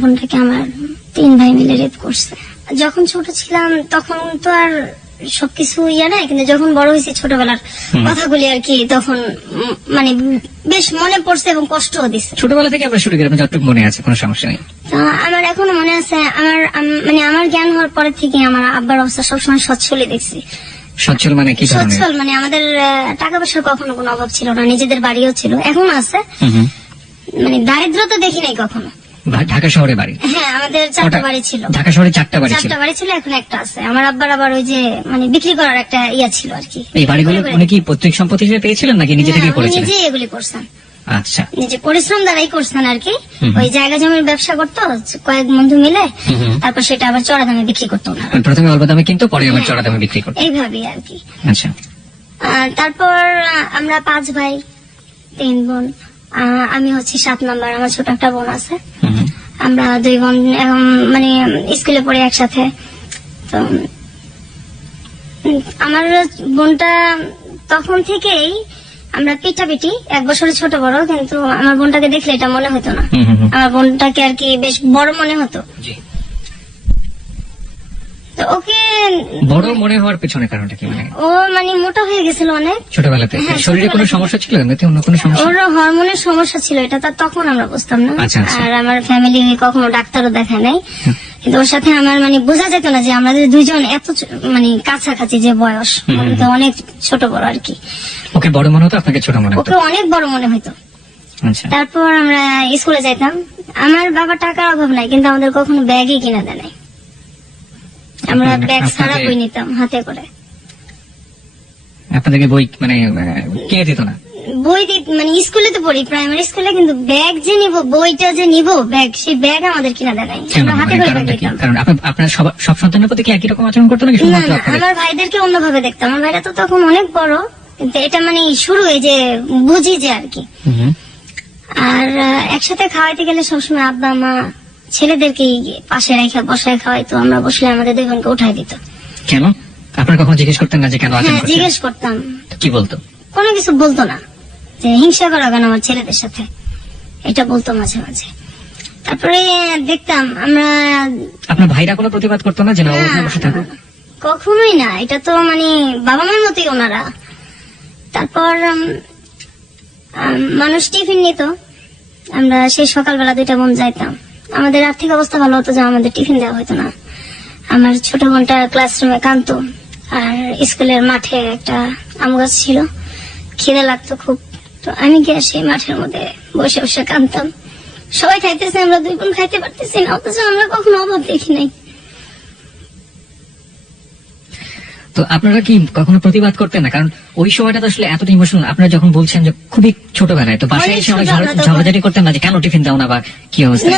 বোনটাকে আমার 3 ভাই মিলে রেপ করছে। যখন ছোট ছিলাম তখন তো আর সবকিছু নাই, কিন্তু যখন বড় হয়েছে ছোটবেলার কথাগুলি আর কি, তখন মানে বেশ মনে পড়ছে এবং কষ্টও দিচ্ছে। ছোটবেলা থেকে আমরা শুরু করি, আপনার যতটুকু মনে আছে কোনো সমস্যা নেই। আমার এখনো মনে আছে, আমার জ্ঞান হওয়ার পরে থেকে আমার আব্বার অবস্থা সবসময় সচ্ছলই দেখছি। সচ্ছল মানে কি? সচ্ছল মানে আমাদের টাকা পয়সার কখনো কোনো অভাব ছিল না, নিজেদের বাড়িও ছিল, এখনো আছে, মানে দারিদ্রতা দেখি নাই কখনো। ঢাকা শহরে বাড়ি? হ্যাঁ, আমাদের 4টা বাড়ি ছিল। ঢাকা শহরে 4টা বাড়ি ছিল, এখন একটা আছে। আমার আব্বার আবার ওই যে মানে বিক্রি করার একটা ছিল আর কি। এই বাড়িগুলো উনি কি পৈতৃক সম্পত্তি হিসেবে পেয়েছিলেন নাকি নিজে থেকে করেছিলেন? নিজে এগুলি করছেন। আচ্ছা, নিজে পরিশ্রম দ্বারাই করছেন আর কি। ওই জায়গা জমির ব্যবসা করতো কয়েক বন্ধু মিলে, তারপর সেটা আবার চড়া দামে বিক্রি করতো না। প্রথমে অল্প দামে কিন্তু পরে আবার চড়া দামে বিক্রি করতো, এইভাবেই আর কি। আচ্ছা, তারপর আমরা 5 ভাই 3 বোন। আমি হচ্ছে 7 নাম্বার, আমার ছোট একটা বোন আছে। আমরা 2 বোন এখন মানে স্কুলে পড়ি একসাথে। তো আমার বোনটা তখন থেকেই আমরা পিটাপিটি, 1 বছরের ছোট বড়, কিন্তু আমার বোনটাকে দেখলে এটা মনে হতো না। আমার বোনটাকে আর কি বেশ বড় মনে হতো। তো ওকে বড় মনে হওয়ার পেছনে কারণটা কি? মানে ও মানে মোটা হয়ে গেছিল অনেক ছোটবেলাতে। শরীরে কোনো সমস্যা ছিল? এমনিতে অন্য কোনো সমস্যা? ওর হরমোনের সমস্যা ছিল, এটা তখন আমরা বুঝতাম না। আচ্ছা, আচ্ছা। আর আমার ফ্যামিলি কখনো ডাক্তারও দেখায় নাই, কিন্তু ওর সাথে আমার মানে বোঝা যেত না যে আমাদের দুইজন এত মানে কাছাকাছি যে বয়স, তো অনেক ছোট বড় আর কি। ওকে বড় মনে হতো, আপনাকে ছোট মনে হতো? ওকে অনেক বড় মনে হতো। আচ্ছা। তারপর আমরা স্কুলে যাইতাম। আমার বাবা টাকার অভাব নাই, কিন্তু আমাদের কখনো ব্যাগই কিনে দেয় নাই। আমরা ব্যাগ ছাড়া বই নিতাম হাতে করে। আপনাদেরকে বই মানে কিনে দিত না? বই মানে স্কুলে তো পড়ি, প্রাইমারি স্কুলে, কিন্তু ব্যাগ যে নিব, বইটা যে নিব, ব্যাগ, সেই ব্যাগ আমাদের কিনা দেয় নাই। আমরা হাতে করে ব্যাগ নিতাম। কারণ আপনার সব সন্তানের প্রতি কি একই রকম আচরণ করতো নাকি? না, আমার ভাইদেরকে অন্যভাবে দেখতাম। আমার ভাইরা তো তখন অনেক বড়, কিন্তু এটা মানে শুরু এই যে বুঝি যে আর কি। আর একসাথে খাওয়াইতে গেলে সবসময় আব্বা মা ছেলেদেরকে পাশে রেখে বসায় খাওয়াইতো। আমরা বসলে আমাদের 2 বোনকে উঠাই দিত। কেন? আপনারা কখনো জিজ্ঞেস করতেন না যে কেন আচরণ করছেন? জিজ্ঞেস করতাম। কি বলতো? কোনো কিছু বলতো না, যে হিংসা করা কেন আমার ছেলেদের সাথে, এটা বলতো মাঝে মাঝে। তারপরে দেখতাম আমরা। আপনার ভাইরা কোনো প্রতিবাদ করতো না যে না ওখানে বসে থাকুক? কখনোই না, এটা তো মানে বাবা মার মতোই ওনারা। তারপর মানুষ টিফিন নিত, আমরা সেই সকালবেলা 2টা বোন যাইতাম। আমাদের আর্থিক অবস্থা ভালো হতো যে আমাদের টিফিন দেওয়া হতো না। আমার ছোট বোনটা ক্লাসরুমে কাঁদতো, আর স্কুলের মাঠে একটা আম গাছ ছিল, খিদে লাগতো খুব। তো আমি গিয়ে সেই মাঠের মধ্যে বসে বসে কাঁদতাম। সবাই খাইতেছে, আমরা 2 বোন খাইতে পারতেছি না, অথচ আমরা কখনো অভাব দেখি নাই। তো আপনারা কি কখনো প্রতিবাদ করতেন না? কারণ ওই সময়টা তো আসলে এতটা ইমোশনাল। আপনারা যখন বলছেন যে খুবই ছোটবেলায়, তো বাসায় এসে অনেক ঝগড়াঝাটি করতেন না যে কেন টিফিন দাও না বা কি অবস্থা?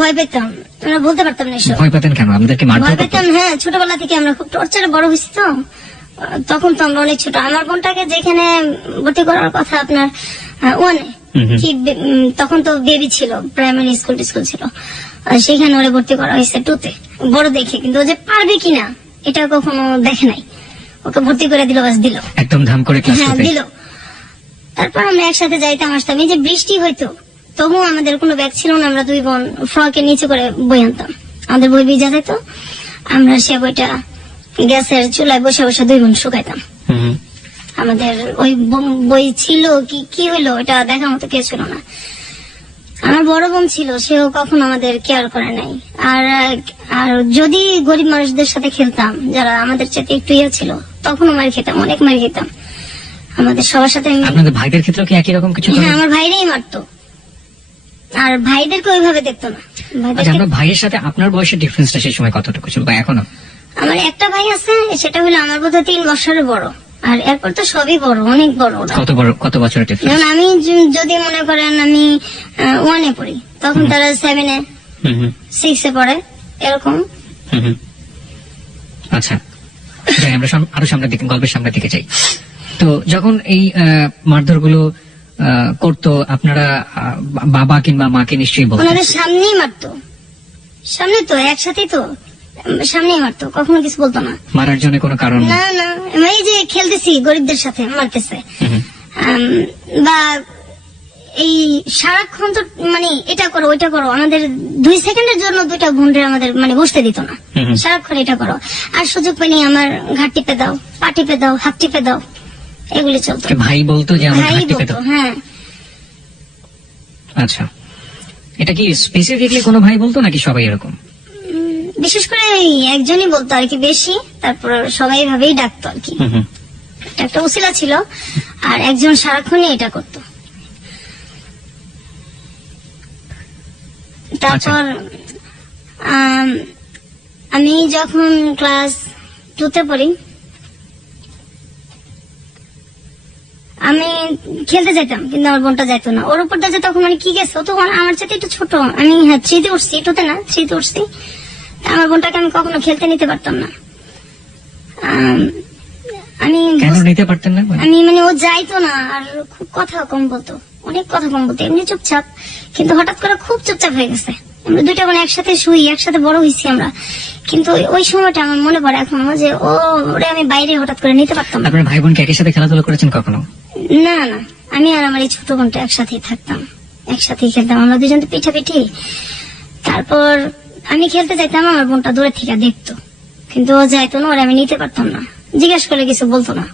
ভয় পেতাম, আমরা বলতে পারতাম না। ভয় পেতেন কেন? আমাদেরকে ভয় পেতাম। হ্যাঁ, ছোটবেলা থেকে আমরা খুব টর্চারে বড় হয়েছি, তো তখন তো আমরা অনেক ছোট। আমার বোনটাকে যেখানে ভর্তি করার কথা আপনার 1-এ, তখন তো বেবি ছিল, প্রাইমারি স্কুল ছিল, সেখানে ওরে ভর্তি করা হয়েছে 2-তে, বড় দেখে। কিন্তু ও যে পারবে কিনা এটা কখনো দেখে নাই। ওকে ভর্তি করে দিল, বাস দিল, একদম ধাম করে দিল। তারপর আমরা একসাথে যাইতাম আসতাম। এই যে বৃষ্টি হইতো, তবুও আমাদের কোনো ব্যাগ ছিল না। আমরা 2 বোন ফ্রকের নিচে করে বই আনতাম, আমাদের বই ভিজা যেত। আমরা সে বইটা গ্যাসের চুলায় বসে বসে 2 বোন শুকাইতাম। আমাদের ওই বই ছিল কি হইলো এটা দেখার মতো কেউ ছিল না। আমার বড় বোন ছিল, সেও কখনো আমাদের কেয়ার করে নাই। আর যদি গরিব মানুষদের সাথে খেলতাম, যারা আমাদের চেয়ে একটু ছিল, তখনও মার খেতাম, অনেক মার খেতাম। আমাদের সবার সাথে। আপনাদের ভাইদের ক্ষেত্রে কি একই রকম কিছু? হ্যাঁ, আমার ভাইরাই মারতো, আর ভাইদেরকে ওইভাবে দেখতো না। আপনার ভাইয়ের সাথে আপনার বয়সের ডিফারেন্সটা সেই সময় কতটুকু ছিল বা এখনো? আমার একটা ভাই আছে, সেটা হলো আমার বোধহয় 3 বছরের বড়, আর এরপর তো সবই বড়, অনেক বড়। কত বছরের ডিফারেন্স? যেমন আমি যদি মনে করেন আমি 1-এ পড়ি, তখন তারা 7-এ 6-এ পড়ে, এরকম। আচ্ছা, আমরা আরো সামনের দিকে, গল্পের সামনের দিকে যাই। তো যখন এই মারধর গুলো করতো, আপনারা বাবা কিংবা মাকে নিশ্চয়ই বলতেন? ওনাদের সামনেই মারতো, সামনে তো একসাথেই তো সামনেই মারতো, কখনো কিছু বলতো না। মারার জন্য কোনো কারণ না, এই যে খেলতেছি গরিবদের সাথে মারতেছে, বা এই সারাক্ষণ তো মানে এটা করো ওইটা করো, আমাদের 2 সেকেন্ডের জন্য 2টা ঘন্টা আমাদের মানে বসতে দিত না। সারাক্ষণ এটা করো, আর সুযোগ পেলে আমার ঘাট টিপে দাও, পা টিপে দাও, হাত টিপে দাও, এগুলি চলতো। ভাই বলতো যে আমার ভাই ঘাট টিপে বলতো, দাও। হ্যাঁ। আচ্ছা, এটা কি স্পেসিফিকলি কোনো ভাই বলতো নাকি সবাই এরকম? বিশেষ করে এই একজনই বলতো আর কি বেশি, তারপর সবাই ভাবেই ডাকতো আর কি। একটা উসিলা ছিল, আর একজন সারাক্ষণই এটা করতো। তারপর আমি যখন ক্লাস 2-তে পড়ি, আমি খেলতে যেতাম, কিন্তু আমার বোনটা যাইতো না। ওর উপর দিয়ে তখন মানে কি গেছে, ও তো আমার সাথে একটু ছোট। আমি 3-তে উঠছি, 2-তে না, 3-তে উঠছি। আমার বোনটাকে আমি কখনো খেলতে নিতে পারতাম না। আমি কেন নিতে পারতেন না? আমি মানে ও যাইতো না, আর খুব কথা কম বলতো, অনেক কথা কম বলতো, এমনি চুপচাপ। কিন্তু হঠাৎ করে খুব চুপচাপ হয়ে গেছে। আমরা 2টা বোন একসাথে শুই, একসাথে বড় হয়েছি আমরা, কিন্তু ওই সময়টা আমার মনে পড়ে এখনো যে ওরে আমি বাইরে হঠাৎ করে নিতে পারতাম না। আপনার ভাই বোনকে একই সাথে খেলাধুলা করেছেন কখনো? না না, আমি আর আমার এই ছোট বোনটা একসাথেই থাকতাম, একসাথেই খেলতাম, আমরা দুজন তো পিঠাপিঠি। তারপর আমি খেলতে যাইতাম, আমার বোনটা দূরে থেকে দেখতো, কিন্তু ও যাইতো না, ওরে আমি নিতে পারতাম না, জিজ্ঞেস করলে কিছু বলতো না।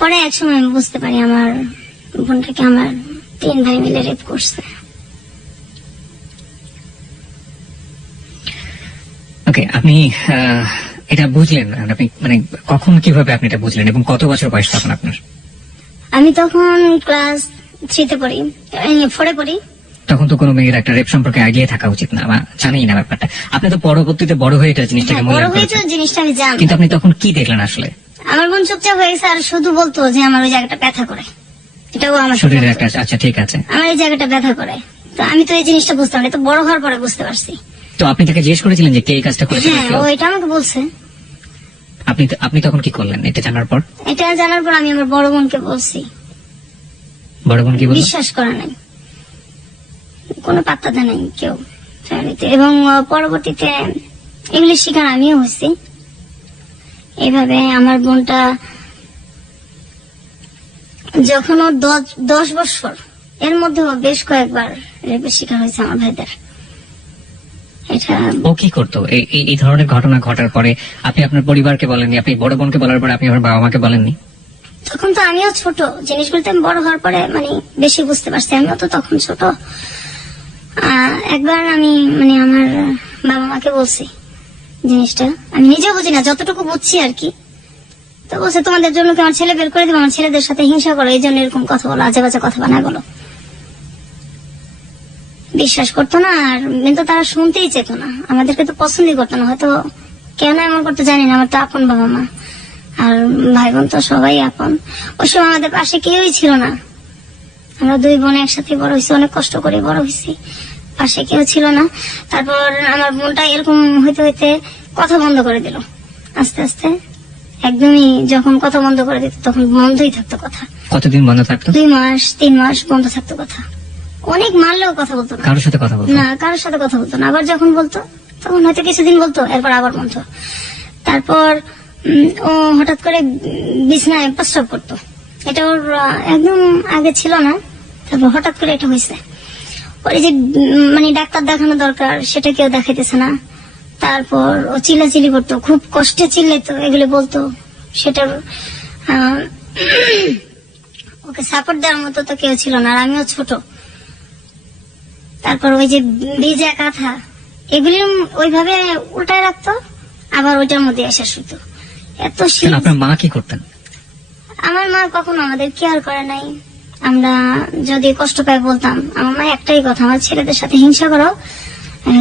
পরে এক সময় আমি বুঝতে পারি আমার বোনটাকে আমার 3 ভাই মিলে রেপ করছে। ওকে, আপনি এটা বুঝলেন, আপনি মানে কখন কিভাবে আপনি এটা বুঝলেন, এবং কত বছর বয়স তখন আপনার? আমি তখন ক্লাস 3-তে পড়ি, 4-এ পড়ি। তখন তো কোনো মেয়ের একটা রেপ সম্পর্কে আইডিয়া থাকা উচিত না, বা জানেই না ব্যাপারটা। আপনি তো পরবর্তীতে বড় হয়ে এটা জিনিসটাকে বড় মূল্যায়ন হয়েছে করেছেন, জিনিসটা আমি জানি, কিন্তু আপনি তখন কি দেখলেন আসলে? আমার বোন চুপচাপ হয়ে গেছে, আর শুধু বলতো যে আমার ওই জায়গাটা ব্যথা করে, এটাও আমার শরীরে একটা, আচ্ছা ঠিক আছে, আমার এই জায়গাটা ব্যথা করে। তো আমি তো এই জিনিসটা বুঝতাম না, তো বড় হওয়ার পরে বুঝতে পারছি। তো আপনি তাকে জিজ্ঞেস করেছিলেন যে কে এই কাজটা করেছে? হ্যাঁ, ও এটা আমাকে বলছে। আপনি তখন কি করলেন এটা জানার পর? এটা জানার পর আমি আমার বড় বোনকে বলছি। বড় বোন কি বলল? বিশ্বাস করে নাই, কোনো পাত্তা দেয় নাই কেউ ফ্যামিলিতে। এবং পরবর্তীতে ইংলিশ শিখার আমিও হয়েছি। এইভাবে আমার বোনটা যখন ওর 10 বছর, এর মধ্যে ও বেশ কয়েকবার রেপের শিকার হয়েছে আমার ভাইদের। এটা ও কি করতো এই ধরনের ঘটনা ঘটার পরে? আপনি আপনার পরিবারকে বলেননি, আপনি বড় বোনকে বলার পরে আপনি আপনার বাবা মাকে বলেননি? তখন তো আমিও ছোট, জিনিসগুলোতে আমি বড় হওয়ার পরে মানে বেশি বুঝতে পারছি, আমিও তো তখন ছোট। একবার আমি মানে আমার বাবা মাকে বলছি জিনিসটা, আমি নিজেও বুঝি না, যতটুকু বুঝছি আর কি। তো বলছে তোমাদের জন্য কি আমার ছেলে বের করে দেবো, আমার ছেলেদের সাথে হিংসা করো, এই জন্য এরকম কথা বলো, আজে বাজে কথা বানায় বলো। বিশ্বাস করতো না, আর কিন্তু তারা শুনতেই চেত না, আমাদেরকে তো পছন্দই করতো না। হয়তো কেন এমন করতে জানি না, আমার তো আপন বাবা মা, আর ভাই বোন তো সবাই আপন। ওই সময় আমাদের পাশে কেউই ছিল না, আমরা 2 বোন একসাথে বড় হয়েছি, অনেক কষ্ট করে বড় হয়েছি, পাশে কেউ ছিল না। তারপর আমার বোনটা এরকম হইতে হইতে কথা বন্ধ করে দিল আস্তে আস্তে, একদমই যখন কথা বন্ধ করে দিত তখন বন্ধই থাকতো কথা। কতদিন বন্ধ থাকতো? 2 মাস 3 মাস বন্ধ থাকতো কথা। অনেক মারলেও কথা বলতো না, কারোর সাথে কথা বলতো না, কারোর সাথে কথা বলতো না। আবার যখন বলতো তখন হয়তো কিছুদিন বলতো, এরপর আবার বন্ধ। তারপর ও হঠাৎ করে বিছনায় প্রস্রাব করতো, এটা ওর একদম আগে ছিল না, তারপর হঠাৎ করে এটা হয়েছে। ওই যে মানে ডাক্তার দেখানো দরকার সেটা কেউ দেখাইতেছে না। তারপর ও চিল্লাচিল্লি করতো, খুব কষ্টে চিল্লাইতো, এগুলো বলতো। সেটার ওকে সাপোর্ট দেওয়ার মতো তো কেউ ছিল না, আর আমিও ছোট। তারপর ওই যে ভিজা কাঁথা এগুলি ওইভাবে উল্টায় রাখতো, আবার ওইটার মধ্যে এসে শুতো। এত শীত। আপনার মা কি করতেন? আমার মা কখনো আমাদের কেয়ার করে নাই। আমরা যদি কষ্ট পাই বলতাম, আমার মা একটাই কথা, আমার ছেলেদের সাথে হিংসা করো,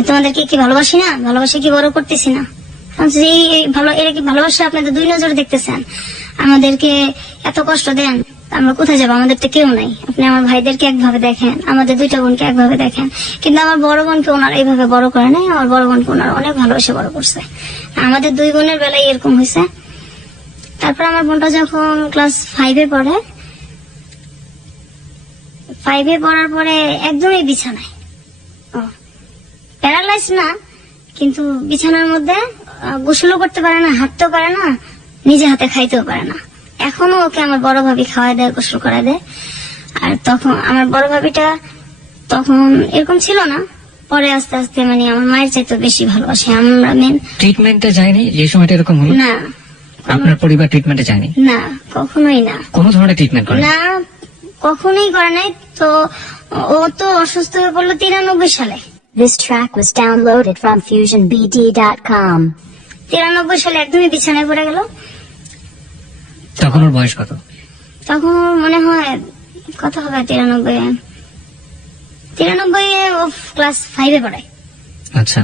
তোমাদেরকে কি ভালোবাসি না, ভালোবাসি কি বড় করতেছি না, এরা কি ভালোবাসা আপনাদের 2 নজরে দেখতেছেন, আমাদেরকে এত কষ্ট দেন, আমরা কোথায় যাবো, আমাদের তো কেউ নাই। আপনি আমার ভাইদেরকে একভাবে দেখেন, আমাদের 2টা বোনকে একভাবে দেখেন, কিন্তু আমার বড় বোনকে ওনারা এইভাবে বড় করে নাই, আমার বড় বোনকে ওনারা অনেক ভালোবেসে বড় করছে। আমাদের 2 বোনের বেলায় এরকম হয়েছে। তারপর আমার বোনটা যখন ক্লাস 5-এ পড়ে, 5-এ পড়ার পরে একদমই বিছানায়, প্যারালাইজ না, কিন্তু বিছানার মধ্যে গোসলও করতে পারে না, হাঁটতেও পারে না, নিজে হাতে খাইতেও পারে না। এখনো ওকে আমার বড় ভাবি খাওয়াই দেয়, গোসল করায় দেয়। আর তখন আমার বড় ভাবিটা তখন এরকম ছিল না, পরে আস্তে আস্তে মানে আমার মায়ের চাইতে বেশি ভালোবাসে। আমরা মেন ট্রিটমেন্টে যায়নি যে সময়টা এরকম হলো? না, আপনার পরিবার ট্রিটমেন্টে যায়নি? না, কখনোই না, কোনো ধরনের ট্রিটমেন্ট করে না, কখনোই করে নাই। তো ও তো অসুস্থ হয়ে পড়লো 93 সালে। This track was downloaded from FusionBD.com. 93 সালে একদমই বিছানায় পড়ে গেল। তখন ওর বয়স কত? তখন ওর মনে হয় কত হবে, 93 ও ক্লাস 5-এ পড়ে। আচ্ছা,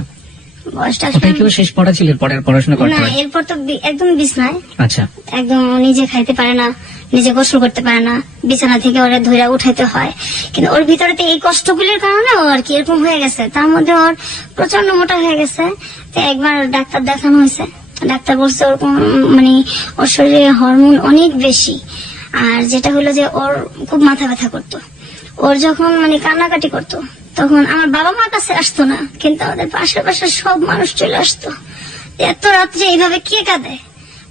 বয়সটা ওটাই কি ওর শেষ পড়া ছিল? পরে আর পড়াশোনা করতে না, পারে? এরপর তো একদম বিছনায়, আচ্ছা, একদম নিজে খাইতে পারে না, নিজে গোসল করতে পারে না, বিছানা থেকে ওরা ধরে উঠাইতে হয়। কিন্তু ওর ভিতরে তো এই কষ্টগুলির কারণে ও আর কি এরকম হয়ে গেছে। তার মধ্যে ওর প্রচন্ড মোটা হয়ে গেছে। তো একবার ডাক্তার দেখানো হয়েছে, ডাক্তার বলছে ওরকম মানে ওর শরীরে হরমোন অনেক বেশি। আর যেটা হলো যে ওর খুব মাথা ব্যথা করতো। ওর যখন মানে কান্নাকাটি করতো তখন আমার বাবা মার কাছে আসতো না, কিন্তু আমাদের পাশের পাশের সব মানুষ চলে আসতো। এত রাত্রে এইভাবে কে কাঁদে,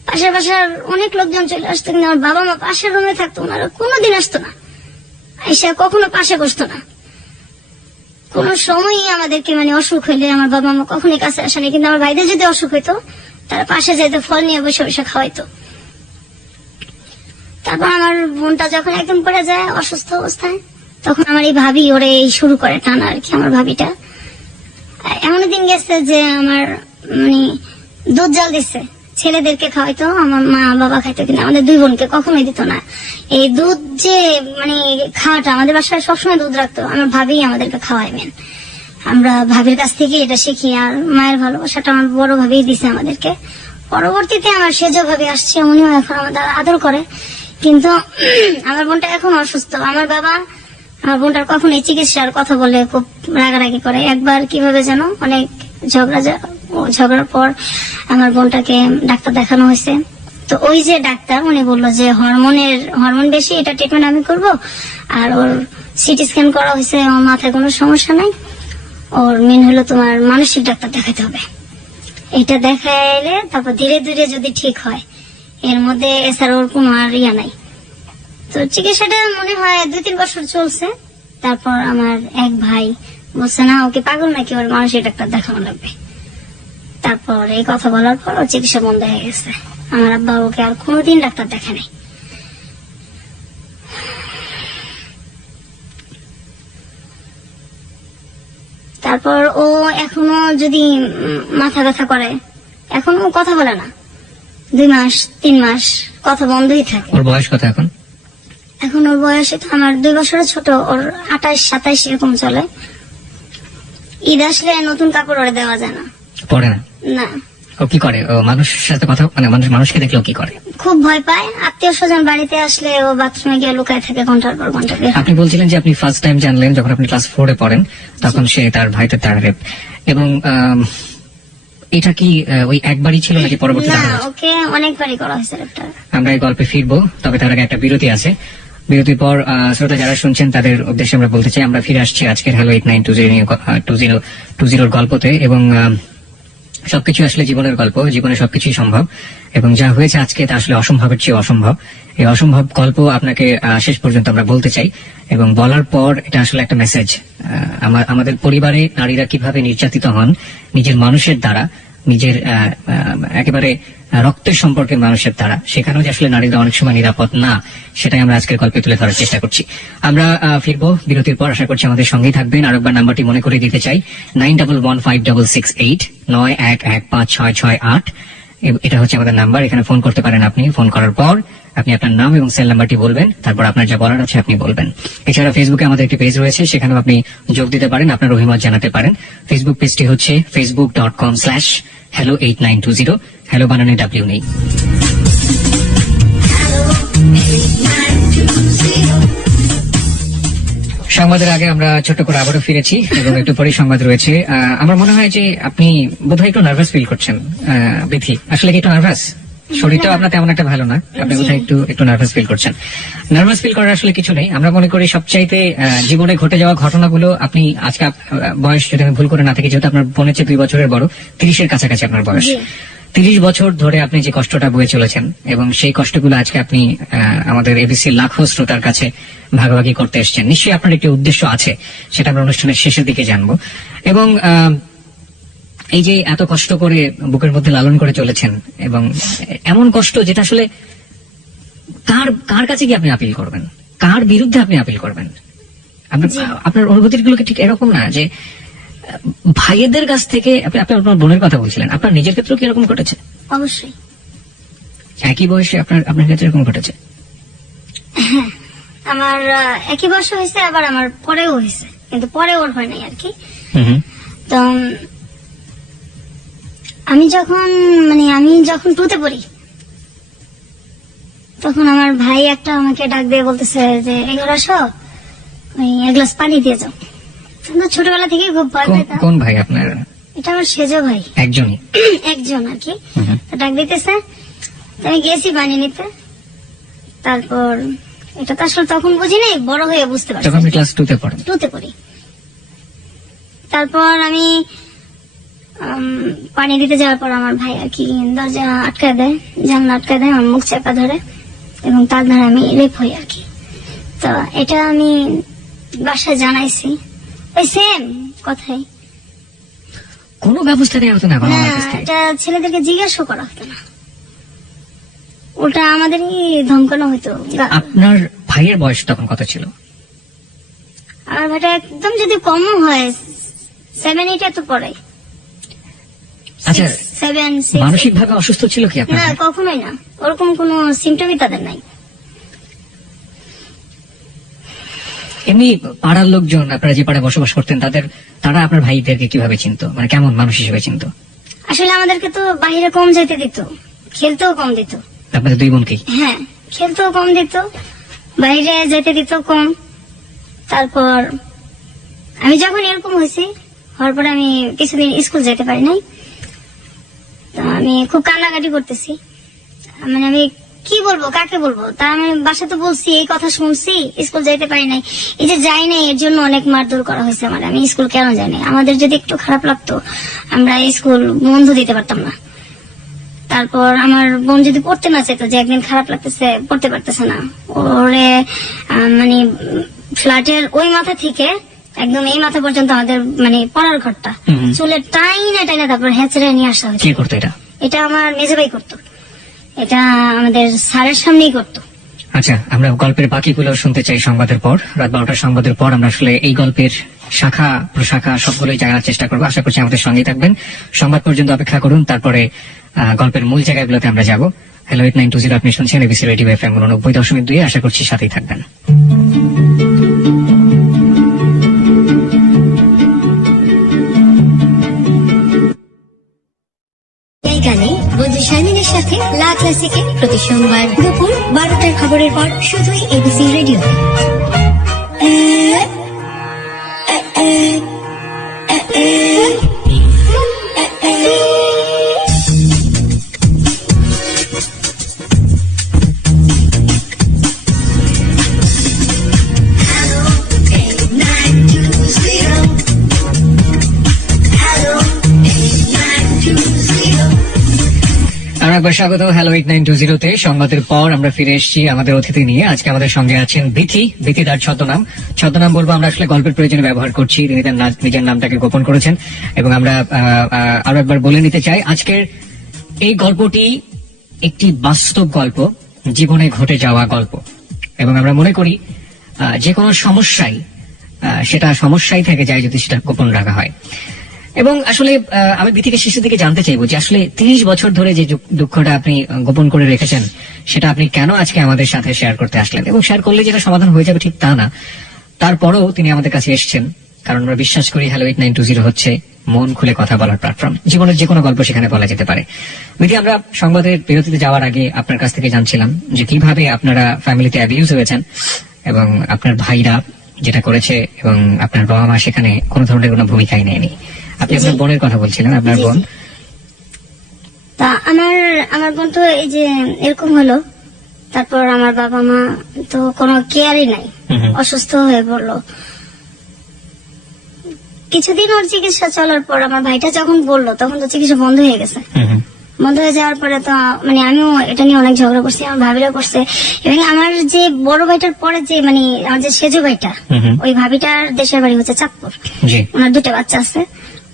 পাশের পাশের অনেক লোকজন চলে আসতো, কিন্তু আমার বাবা মা পাশের রুমে থাকতো, ওনারা কোনোদিন আসতো না, এসে কখনো পাশে বসতো না। কোন সময়ই আমাদেরকে মানে অসুখ হইলে আমার বাবা মা কখনই কাছে আসেনি, কিন্তু আমার ভাইদের যদি অসুখ হইতো তারা পাশে যেত, ফল নিয়ে বসে বসে খাওয়াইতো। তারপর আমার বোনটা যখন একদম পড়ে যায় অসুস্থ অবস্থায়, তখন আমার এই ভাবি ওরে এই শুরু করে টানা আর কি। আমার ভাবিটা এমন দিন গেছে যে আমার মানে দুধ জাল দিচ্ছে, ছেলেদেরকে খাওয়াইতো, আমার মা বাবা খাইতো, কিন্তু আমাদের দুই বোনকে কখনোই দিত না। এই দুধ যে মানে খাওয়াটা, আমাদের বাসায় সবসময় দুধ রাখতো, আমার ভাবি আমাদেরকে খাওয়াইবেন। আমরা ভাবির কাছ থেকে এটা শিখি। আর মায়ের ভালোবাসাটা আমার বড় ভাবি দিছে আমাদেরকে। পরবর্তীতে আমার সেজ ভাবি আসছে, উনিও এখন আমাদের আদর করে। কিন্তু আমার বোনটা এখন অসুস্থ। আমার বাবা আমার বোনটার কখন এই চিকিৎসার কথা বলে খুব রাগারাগি করে। একবার কিভাবে যেন অনেক ঝগড়ার পর আমার বোনটাকে ডাক্তার দেখানো হয়েছে। তো ওই যে ডাক্তার উনি বললো যে হরমোন বেশি, এটা ট্রিটমেন্ট আমি করব। আর ওর সিটি স্ক্যান করা হয়েছে, ওর মাথায় কোনো সমস্যা নাই। ওর মেন হলো তোমার মানসিক ডাক্তার দেখাতে হবে। এটা দেখাইলে তারপর ধীরে ধীরে যদি ঠিক হয়, এর মধ্যে এছাড়া ওর কোনো আর ইয়া নাই। তো চিকিৎসাটা মনে হয় 2-3 বছর চলছে। তারপর আমার এক ভাই বলছে না, ওকে পাগল নাকি, ওর মানসিক ডাক্তার দেখানো লাগবে। তারপর এই কথা বলার পর ওর চিকিৎসা বন্ধ হয়ে গেছে। আমার আব্বা ওকে আর কোনোদিন ডাক্তার দেখে নাই। তারপর ও এখনো যদি মাথা ব্যথা করে, এখনো কথা বলে না, 2 মাস 3 মাস কথা বন্ধই থাকে। ওর বয়স কত এখন? এখন ওর বয়সে তো আমার 2 বছরের ছোট, ওর 28-27 এরকম চলে। ঈদ আসলে নতুন কাপড় ওরে দেওয়া যায় না, পড়ে না? না। ও কি করে? ও মানুষের সাথে কথা মানে মানুষকে দেখলে ও কি করে? খুব ভয় পায়। আত্মীয় স্বজন বাড়িতে আসলে ও বাথরুমে গিয়ে লুকায় থাকে ঘন্টার পর ঘন্টা। আপনি বলছিলেন যে আপনি ফার্স্ট টাইম জানলেন যখন আপনি ক্লাস 4-এ পড়েন, তখন সে তার ভাইতে তার রেপ। এবং এটা কি ওই একবারই ছিল নাকি পরবর্তীতে না, আরো হয়েছে? ওকে অনেকবারই করা হয়েছে রেপটা। আমরা এই গল্পে ফিরবো, তবে তার আগে একটা বিরতি আছে। বিরতির পর শ্রোতা যারা শুনছেন তাদের উদ্দেশ্যে আমরা বলতে চাই, আমরা ফিরে আসছি আজকের হ্যালো 8920 গল্পতে। এবং সবকিছু আসলে জীবনের গল্প, জীবনে সবকিছুই সম্ভব, এবং যা হয়েছে আজকে তা আসলে অসম্ভবের চেয়ে অসম্ভব। এই অসম্ভব গল্প আপনাকে শেষ পর্যন্ত আমরা বলতে চাই, এবং বলার পর এটা আসলে একটা মেসেজ। আমাদের পরিবারে নারীরা কিভাবে নির্যাতিত হন নিজের মানুষের দ্বারা, নিজের একেবারে রক্তের সম্পর্কের মানুষের দ্বারা, সেখানেও যে আসলে নারীরা অনেক সময় নিরাপদ না, সেটাই আমরা আজকের গল্পে তুলে ধরার চেষ্টা করছি। আমরা ফিরবো বিরতির পর, আশা করছি আমাদের সঙ্গেই থাকবেন। আরেকবার নাম্বারটি মনে করে দিতে চাই, 91156689115668। এটা হচ্ছে আমাদের নাম্বার, এখানে ফোন করতে পারেন আপনি। ফোন করার পর আপনি আপনার নাম এবং সেল নাম্বারটি বলবেন, তারপর আপনার যা বলার আছে আপনি বলবেন। এছাড়া ফেসবুকে আমাদের একটি পেজ রয়েছে, সেখানেও আপনি যোগ দিতে পারেন, আপনার অভিমত জানাতে পারেন। ফেসবুক পেজটি হচ্ছে facebook.com/hello8920। হ্যালো বানানে ডাব্লিউ নেই। সংবাদের আগে আমরা ছোট্ট করে আবারও ফিরেছি, এবং একটু পরেই সংবাদ রয়েছে। আমার মনে হয় যে আপনি বোধহয় একটু নার্ভাস ফিল করছেন বিথি। আসলে কি একটু নার্ভাস? শরীরটাও আপনার তেমন একটা ভালো না, আপনি বোধহয় একটু নার্ভাস ফিল করছেন। নার্ভাস ফিল করার আসলে কিছু নেই। আমরা মনে করি সবচাইতে জীবনে ঘটে যাওয়া ঘটনাগুলো, আপনি আজকে বয়স যদি আমি ভুল করে না থাকি, যেহেতু আপনার বোনের চেয়ে 2 বছরের বড়, 30-এর কাছাকাছি আপনার বয়স, 30 বছর ধরে আপনি যে কষ্টটা বয়ে চলেছেন এবং সেই কষ্টগুলো আজকে আপনি আমাদের এবিসির লাখো শ্রোতার কাছে ভাগাভাগি করতে এসেছেন, নিশ্চয়ই আপনার একটি উদ্দেশ্য আছে, সেটা আমরা অনুষ্ঠানের শেষের দিকে জানবো। এবং এই যে এত কষ্ট করে বুকের মধ্যে লালন করে চলেছেন, এবং এমন কষ্ট যেটা আসলে কার কাছে কি আপনি আপিল করবেন, কার বিরুদ্ধে আপনি আপিল করবেন? আপনার অনুভূতিগুলো কি ঠিক এরকম না যে ভাইয়েদের কাছ থেকে আপনি আপনার বোনের কথা বলছিলেন, আপনার নিজের ক্ষেত্রেও কি এরকম ঘটেছে? অবশ্যই। একই বয়সে আপনার ক্ষেত্রে এরকম ঘটেছে? হ্যাঁ, আমার একই বয়স হয়েছে, আবার আমার পরেও হয়েছে, কিন্তু পরে ওর হয় নাই আর কি। তো আমি যখন 2 তে পড়ি, তখন আমার ভাই একটা আমাকে ডাক দিয়ে বলতেছে যে এগুলো আসো, ওই এক গ্লাস পানি দিয়ে যাও। আমরা ছোটবেলা থেকে খুব ভয় পেতাম। কোন ভাই আপনার? এটা আমার সেজো ভাই। একজনই? একজন আর কি। তো ডাক দিতেছে, তো আমি গেছি পানি নিতে। তারপর এটা তো আসলে তখন বুঝি নাই, বড় হয়ে বুঝতে পারছি। তখন আপনি ক্লাস 2 তে পড়েন? 2 তে পড়ি। তারপর আমি পানি দিতে যাওয়ার পর আমার ভাই আর কি দরজা আটকায় দেয়, জানলা আটকায় দেয়, আমার মুখ চেপা ধরে, এবং তার দ্বারা আমি রেপ হই আর কি। তো এটা আমি বাসায় জানাইছি, ওই সেম কথাই। কোনো ব্যবস্থা নেওয়া হতো না? না, এটা ছেলেদেরকে জিজ্ঞাসা করা হতো না, ওটা আমাদেরই ধমকানো হতো। আপনার ভাইয়ের বয়স তখন কত ছিল? আমার ভাইটা একদম যদি কম হয় 7-8 তো পড়ে। আচ্ছা, 7-6। মানসিক ভাবে অসুস্থ ছিল কি আপনার? না, কখনোই না, ওরকম কোনো সিমটমই তাদের নাই। এমনি পাড়ার লোকজন, আপনারা যে পাড়ায় বসবাস করতেন, তারা আপনার ভাইদেরকে কিভাবে চিনতো, মানে কেমন মানুষ হিসেবে চিনতো? আসলে আমাদেরকে তো বাইরে কম যেতে দিত, খেলতেও কম দিত। আপনাদের 2 বোনকেই? হ্যাঁ, খেলতেও কম দিত, বাইরে যেতে দিত কম। তারপর আমি যখন এরকম হওয়ার পরে আমি কিছুদিন স্কুল যেতে পারি নাই। তো আমি খুব কান্নাকাটি করতেছি, মানে আমি কি বলবো, কাকে বলবো? তা আমি বাসা তো বলছি, এই কথা শুনছি, স্কুল যাইতে পারি নাই। এই যে যাই নাই, এর জন্য অনেক মারধর করা হয়েছে আমার। আমি স্কুল কেন যাই নাই? আমাদের যদি একটু খারাপ লাগতো, আমরা স্কুল বন্ধ দিতে পারতাম না। তারপর আমার বোন যদি পড়তে না চাইতো, যে একদিন খারাপ লাগতেছে, পড়তে পারতেছে না, ওরে মানে ফ্ল্যাটের ওই মাথা থেকে একদম এই মাথা পর্যন্ত আমাদের মানে পড়ার ঘরটা চুলে টাইনা তারপর হেঁচড়ে নিয়ে আসা হয়েছে। কে করতো এটা? এটা আমার মেজো ভাই করতো, এটা আমাদের স্যারের সামনেই করতো। আচ্ছা, আমরা গল্পের বাকিগুলো শুনতে চাই সংবাদের পর। রাত 12টার সংবাদের পর আমরা আসলে এই গল্পের শাখা প্রশাখা সবগুলোই জানার চেষ্টা করবো। আশা করছি আমাদের সঙ্গেই থাকবেন, সংবাদ পর্যন্ত অপেক্ষা করুন, তারপরে গল্পের মূল জায়গাগুলোতে আমরা যাব। হ্যালো 8920, আপনি শুনছেন এবিসি রেডিও FM 90.2। আশা করছি সাথেই থাকবেন। গানে বন্ধু শারমিনের সাথে লা ক্লাসিকে প্রতি সোমবার দুপুর 12টার খবরের পর শুধুই এবিসি রেডিও। একবার স্বাগত হ্যালো 8920-তে। সংবাদের পর আমরা ফিরে এসেছি আমাদের অতিথি নিয়ে। আজকে আমাদের সঙ্গে আছেন বিথি, তার ছদ্মনাম বলবো আমরা আসলে গল্পের প্রয়োজনে ব্যবহার করছি। তিনি তার নিজের নামটাকে গোপন করেছেন, এবং আমরা আরো একবার বলে নিতে চাই, আজকের এই গল্পটি একটি বাস্তব গল্প, জীবনে ঘটে যাওয়া গল্প, এবং আমরা মনে করি যে কোনো সমস্যাই সেটা সমস্যাই থেকে যায় যদি সেটা গোপন রাখা হয়। এবং আসলে আমি বিথিকে শেষের দিকে জানতে চাইবো যে আসলে 30 বছর ধরে যে দুঃখটা আপনি গোপন করে রেখেছেন, সেটা আপনি কেন আজকে আমাদের সাথে শেয়ার করতে আসলেন? এবং শেয়ার করলে যেটা সমাধান হয়ে যাবে ঠিক তা না, তারপরেও তিনি আমাদের কাছে এসেছেন, কারণ আমরা বিশ্বাস করি হ্যালো 8920 হচ্ছে মন খুলে কথা বলার প্ল্যাটফর্ম। জীবনের যে কোনো গল্প সেখানে বলা যেতে পারে। বিথি, আমরা সংবাদের বিরতিতে যাওয়ার আগে আপনার কাছ থেকে জানছিলাম যে কিভাবে আপনারা ফ্যামিলিতে অ্যাবিউজ হয়েছেন, এবং আপনার ভাইরা যেটা করেছে, এবং আপনার বাবা মা সেখানে কোনো ধরনের কোনো ভূমিকাই নেয়নি। আপনি আপনার বোনের কথা বলছিলেন, আপনার বোন। তা আমার বোন তো এই যে এরকম হলো, তারপর আমার বাবা মা তো কোনো কেয়ারই নাই, অসুস্থ হয়ে পড়লো। কিছুদিন ওর চিকিৎসা চলার পর আমার ভাইটা যখন বললো, তখন তো চিকিৎসা বন্ধ হয়ে গেছে। বন্ধ হয়ে যাওয়ার পরে তো মানে আমিও এটা নিয়ে অনেক ঝগড়া করছি, আমার ভাবিরা করছে, এবং আমার যে বড় ভাইটার পরে যে মানে আমার যে সেজু ভাইটা, ওই ভাবিটার দেশের বাড়ি হচ্ছে চাঁদপুর, জি ওনার 2টা বাচ্চা আছে।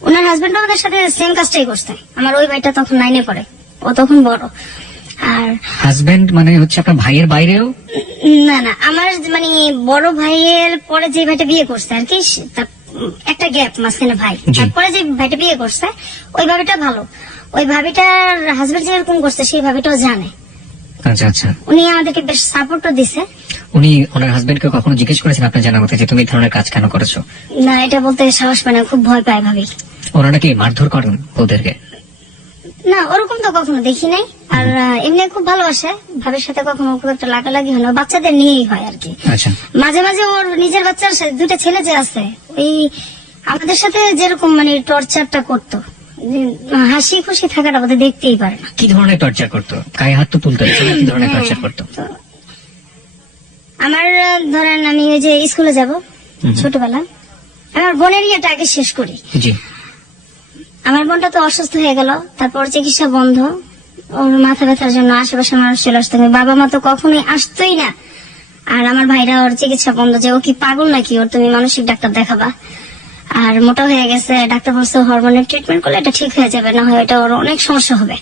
ওনার হাজবেন্ড আমাদের সাথে সেম কাজটাই করছে। আমার ওই ভাইটা তখন 9-এ পড়ে, ও তখন বড়। আর হাজবেন্ড মানে হচ্ছে আপনার ভাইয়ের বাইরেও? না না, আমার মানে বড় ভাইয়ের পরে যে ভাইটা বিয়ে করছে আর কি, একটা গ্যাপ মাঝখানে ভাই, জি। তারপরে যে ভাইটা বিয়ে করছে ওই ভাবিটা ভালো। ওই ভাবিটার হাজবেন্ড যেরকম করছে সেই ভাবিটাও জানে। আচ্ছা আচ্ছা। উনি আমাদেরকে বেশ সাপোর্টও দিছে। উনি ওনার হাজবেন্ডকে কখনো জিজ্ঞেস করেছেন আপনার জানা মতে যে তুমি এই ধরনের কাজ কেন করেছো? না, এটা বলতে সাহস পায় না, খুব ভয় পায় ভাবি। ওনারা কি মারধর করেন ওদেরকে? না, ওরকম তো কখনো দেখি নাই। আর এমনি খুব ভালোবাসে, ভাবির সাথে কখনো খুব একটা লাগালাগি হয় না, বাচ্চাদের নিয়েই হয় আর কি। আচ্ছা মাঝে মাঝে ওর নিজের বাচ্চার সাথে 2টা ছেলে যে আছে, ওই আমাদের সাথে যেরকম মানে টর্চারটা করতো, হাসি খুশি থাকাটা বোধহয় দেখতেই পারে না। কি ধরনের টর্চার করতো? গায়ে হাত তো তুলতো, কি ধরনের টর্চার করতো? তো আমার ধরেন আমি ওই যে স্কুলে যাব ছোটবেলা, আমার বোনের ইয়েটা আগে শেষ করি। জি আমার বোনটা তো অসুস্থ হয়ে গেল, তারপর চিকিৎসা বন্ধ, ওর মাথা ব্যথার জন্য আশেপাশে মানুষ চলে আসতো, বাবা মা তো কখনোই আসতোই না। আর আমার ভাইরা ওর চিকিৎসা বন্ধ, যে ও কি পাগল নাকি, ওর তুমি মানসিক ডাক্তার দেখাবা। আর মোটা হয়ে গেছে, ডাক্তার বলছে হরমোনের ট্রিটমেন্ট করলে এটা ঠিক হয়ে যাবে, না হয় এটা ওর অনেক সমস্যা হবে।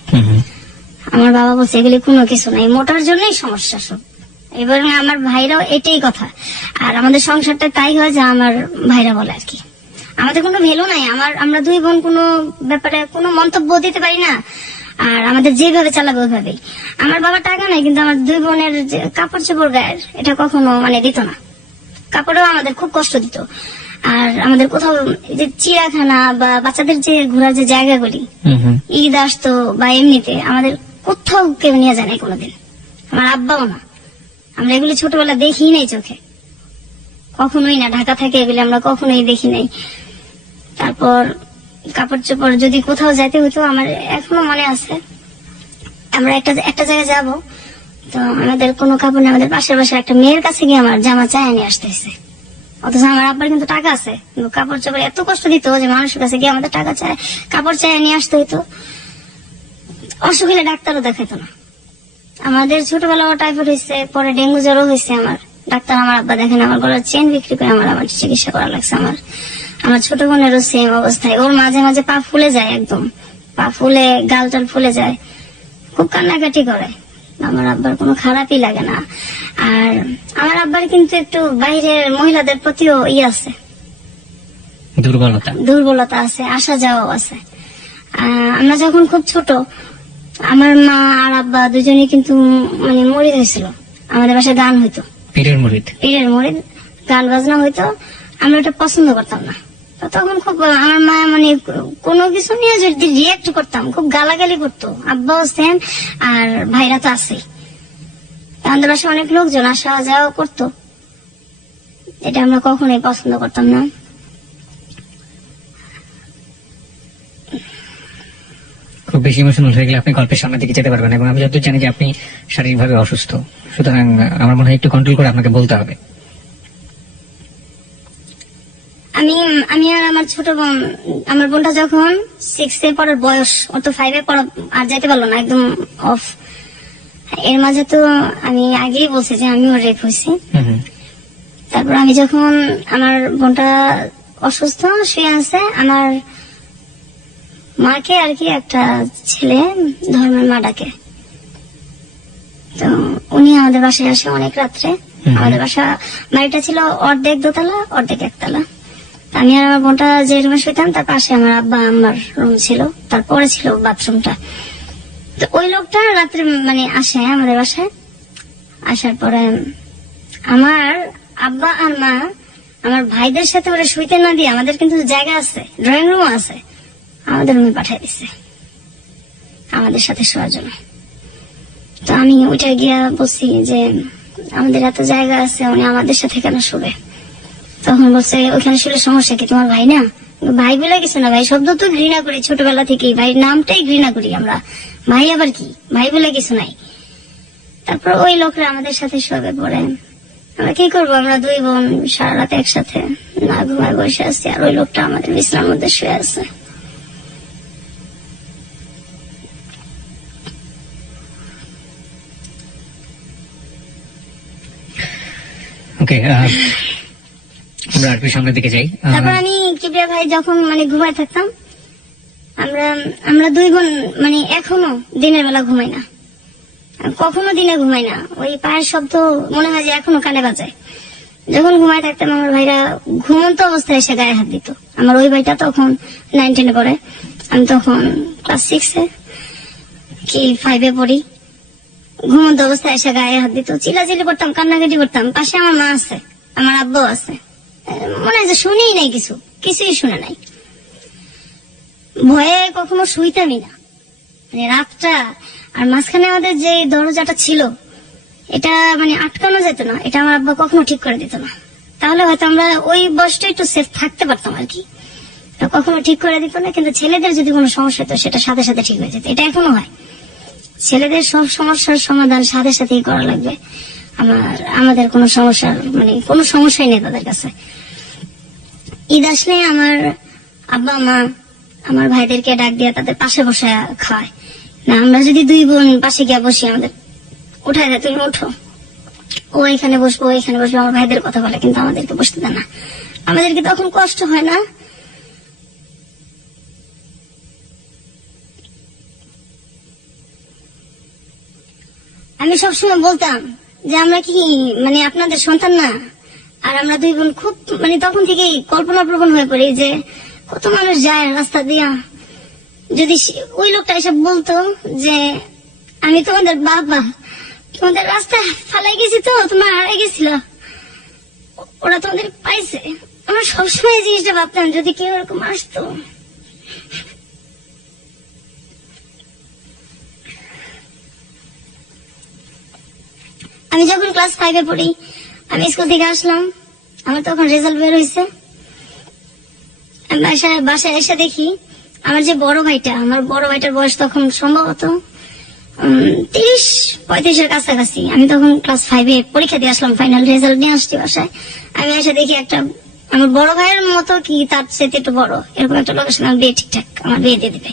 আমার বাবা বলছে এগুলি কোনো কিছু নাই, মোটার জন্যই সমস্যা সব। এবার আমার ভাইরাও এটাই কথা। আর আমাদের সংসারটা তাই হয় যে আমার ভাইরা বলে আর কি, আমাদের কোনো ভ্যালু নাই। আমরা 2 বোন কোনো ব্যাপারে কোনো মন্তব্য দিতে পারি না, আর আমাদের যেভাবে চালাবে ওইভাবেই। আমার বাবা টাকা নাই, কিন্তু আমার 2 বোনের যে কাপড় চোপড় গায়ের এটা কখনো মানে দিত না, কাপড়েও আমাদের খুব কষ্ট দিত। আর আমাদের কোথাও যে চিড়িয়াখানা বা বাচ্চাদের যে ঘোরার যে জায়গাগুলি, ঈদ আসতো বা এমনিতে আমাদের কোথাও কেউ নিয়ে যায় না কোনোদিন, আমার আব্বাও না। আমরা এগুলি ছোটবেলা দেখি নাই চোখে, কখনোই না, ঢাকা থেকে এগুলি আমরা কখনোই দেখি নাই। তারপর কাপড় চোপড় যদি কোথাও যাইতে হতো, আমার এখনো মনে আছে, আমরা একটা জায়গায় যাব, তো আমাদের কোনো কাপড় নেই, আমাদের পাশের বাসার একটা মেয়ের কাছে গিয়ে আমার জামা চায় নিয়ে আসতে হয়েছে। অথচ আমার আব্বার কিন্তু টাকা আছে, কিন্তু কাপড় চোপড় এত কষ্ট দিত যে মানুষের কাছে গিয়ে আমাদের টাকা চায়, কাপড় চায় নিয়ে আসতে হইতো। অসুখ হলে ডাক্তারও দেখাইতো না। আমাদের ছোটবেলাও টাইফয়েড হয়েছে, পরে ডেঙ্গু জ্বরও হয়েছে, আমার ডাক্তার আমার আব্বা দেখেন, আমার গলার চেন বিক্রি করে আমার চিকিৎসা করা লাগছে। আমার ছোট বোনেরও সেম অবস্থায়, ওর মাঝে মাঝে পা ফুলে যায়, একদম পা ফুলে গাল টাল ফুলে যায়, খুব কান্নাকাটি করে। আমার আব্বার কোনো খারাপই লাগে না। আর আমার আব্বার কিন্তু একটু বাইরের মহিলাদের প্রতিও আছে, দুর্বলতা আছে, আসা যাওয়াও আছে। আমরা যখন খুব ছোট, আমার মা আর আব্বা দুজনেই কিন্তু মানে মরিদ হয়েছিল। আমাদের বাসায় গান হইতো, পীরের মরিদ গান বাজনা হইতো, আমরা ওটা পছন্দ করতাম না। তো তখন খুব আমার মা মানে কোনো কিছু নিয়ে যদি রিয়েক্ট করতাম, খুব গালাগালি করতো। আব্বাও সেম, আর ভাইরা তো আছেই। আমাদের বাসায় অনেক লোকজন আসা যাওয়া করতো, এটা আমরা কখনোই পছন্দ করতাম না। খুব বেশি ইমোশনাল হয়ে গেলে আপনি গল্পের সামনের দিকে যেতে পারবেন, এবং আমি যতদূর জানি যে আপনি শারীরিকভাবে অসুস্থ, সুতরাং আমার মনে হয় একটু কন্ট্রোল করে আপনাকে বলতে হবে। আমি আর আমার ছোট বোন, আমার বোনটা যখন 6-এ পড়ার বয়স, ও তো 5-এ পড়া আর যাইতে পারলো না, একদম অফ। এর মাঝে তো আমি আগেই বলছি যে আমিও রেপ হয়েছি। তারপর আমি যখন, আমার বোনটা অসুস্থ শুয়ে আছে, আমার মাকে আর কি একটা ছেলে ধর্মের মা ডাকে, তো উনি আমাদের বাসায় আসে অনেক রাত্রে। আমাদের বাড়িটা ছিল অর্ধেক দোতলা অর্ধেক একতলা। আমি আর আমার বোনটা যে রুমে শুইতাম, তার পাশে আমার আব্বা আমার রুম ছিল, তারপরে ছিল বাথরুমটা। তো ওই লোকটা রাত্রে মানে আসে আমাদের বাসায়। আসার পরে আমার আব্বা আর মা আমার ভাইদের সাথে ওরা শুইতে না দিয়ে, আমাদের কিন্তু জায়গা আছে, ড্রয়িং রুমও আছে, আমাদের রুমে পাঠিয়ে দিচ্ছে আমাদের সাথে শোয়ার জন্য। তো আমি ওইটা গিয়া বলছি যে আমাদের এত জায়গা আছে, উনি আমাদের সাথে কেন শুবে? তখন বলছে ওখানে শুলে সমস্যা কি, তোমার ভাই না? ভাই বলে কিছু না, ভাই শব্দ তো ঘৃণা করি ছোটবেলা থেকেই, ভাই নামটাই ঘৃণা করি আমরা, ভাই আবার কি, ভাই বলে কিছু নাই। তারপর ওই লোকরা আমাদের সাথে শোবে। পরে আমরা কি করবো, আমরা 2 বোন সারা রাত একসাথে না ঘুমায় বসে আছি, আর ওই লোকটা আমাদের বিছানার মধ্যে শুয়ে আছে। ওকে, আমরা আর একটু সামনের দিকে যাই। তারপর আমি কিবরিয়া ভাই যখন মানে ঘুমায় থাকতাম, আমরা দুই বোন মানে এখনো দিনের বেলা ঘুমাই না, কখনো দিনে ঘুমাই না। ওই পায়ের শব্দ মনে হয় যে এখনো কানে বাজায়। যখন ঘুমায় থাকতাম আমার ভাইরা ঘুমন্ত অবস্থায় এসে গায়ে হাত দিত। আমার ওই ভাইটা তখন 9 10 পড়ে, আমি তখন ক্লাস 6 কি 5 পড়ি। ঘুমন্ত অবস্থায় এসে গায়ে হাত দিত, চিল্লাচিল্লি করতাম, কান্নাকাটি করতাম। পাশে আমার মা আছে, আমার আব্বু আছে, মনে হয় যে শুনেই নাই, কিছুই শুনে নাই। ভয়ে কখনো শুইতামই না, মানে রাতটা। আর মাঝখানে আমাদের যে দরজাটা ছিল এটা মানে আটকানো যেত না, এটা আমার আব্বা কখনো ঠিক করে দিত না। তাহলে হয়তো আমরা ওই বয়সটা একটু সেফ থাকতে পারতাম আর কি। কখনো ঠিক করে দিত না, কিন্তু ছেলেদের যদি কোনো সমস্যা হতো সেটা সাথে সাথে ঠিক হয়ে যেত। এটা এখনো হয়, ছেলেদের সব সমস্যার সমাধান সাথে সাথেই করা লাগবে। আমাদের কোনো সমস্যার মানে কোনো সমস্যাই নেই তাদের কাছে। ঈদ আসলে আমার আব্বা মা আমার ভাইদেরকে ডাক দিয়ে তাদের পাশে বসে খাওয়ায় না। আমরা যদি দুই বোন পাশে গিয়ে বসি, আমাদের উঠায় দেয়, তুমি ওঠো, ও এখানে বসবো, এখানে বসবো। আমার ভাইদের কথা বলে, কিন্তু আমাদেরকে বসতে দেয় না। আমাদেরকে তখন কষ্ট হয় না। আমি সবসময় বলতাম যে আমরা কি মানে আপনাদের সন্তান না? আর আমরা দুই বোন খুব মানে তখন থেকেই কল্পনা প্রবণ হয়ে পড়ি যে কত মানুষ যায় রাস্তা দিয়া, যদি ওই লোকটা এসব বলতো যে আমি তোমাদের বাবা, তোমাদের রাস্তায় ফালাই গেছি, তো তোমরা হারাই গেছিল, ওরা তোমাদের পাইছে। আমরা সবসময় জিনিসটা ভাবতাম যদি কেউ এরকম আসতো। আমি যখন ক্লাস 5 পড়ি, আমি স্কুল থেকে আসলাম, আমার তখন রেজাল্ট বের হয়েছে। আমি বাসায় এসে দেখি আমার যে বড় ভাইটা, আমার বড় ভাইটার বয়স তখন সম্ভবত 30-35 কাছাকাছি। আমি তখন ক্লাস 5 পরীক্ষা দিয়ে আসলাম, ফাইনাল রেজাল্ট নিয়ে আসছি বাসায়। আমি এসে দেখি একটা আমার বড় ভাইয়ের মতো কি তার চেয়ে একটু বড় এরকম একটা লোকের সঙ্গে বিয়ে ঠিকঠাক আমার বিয়ে দিয়ে দিবে।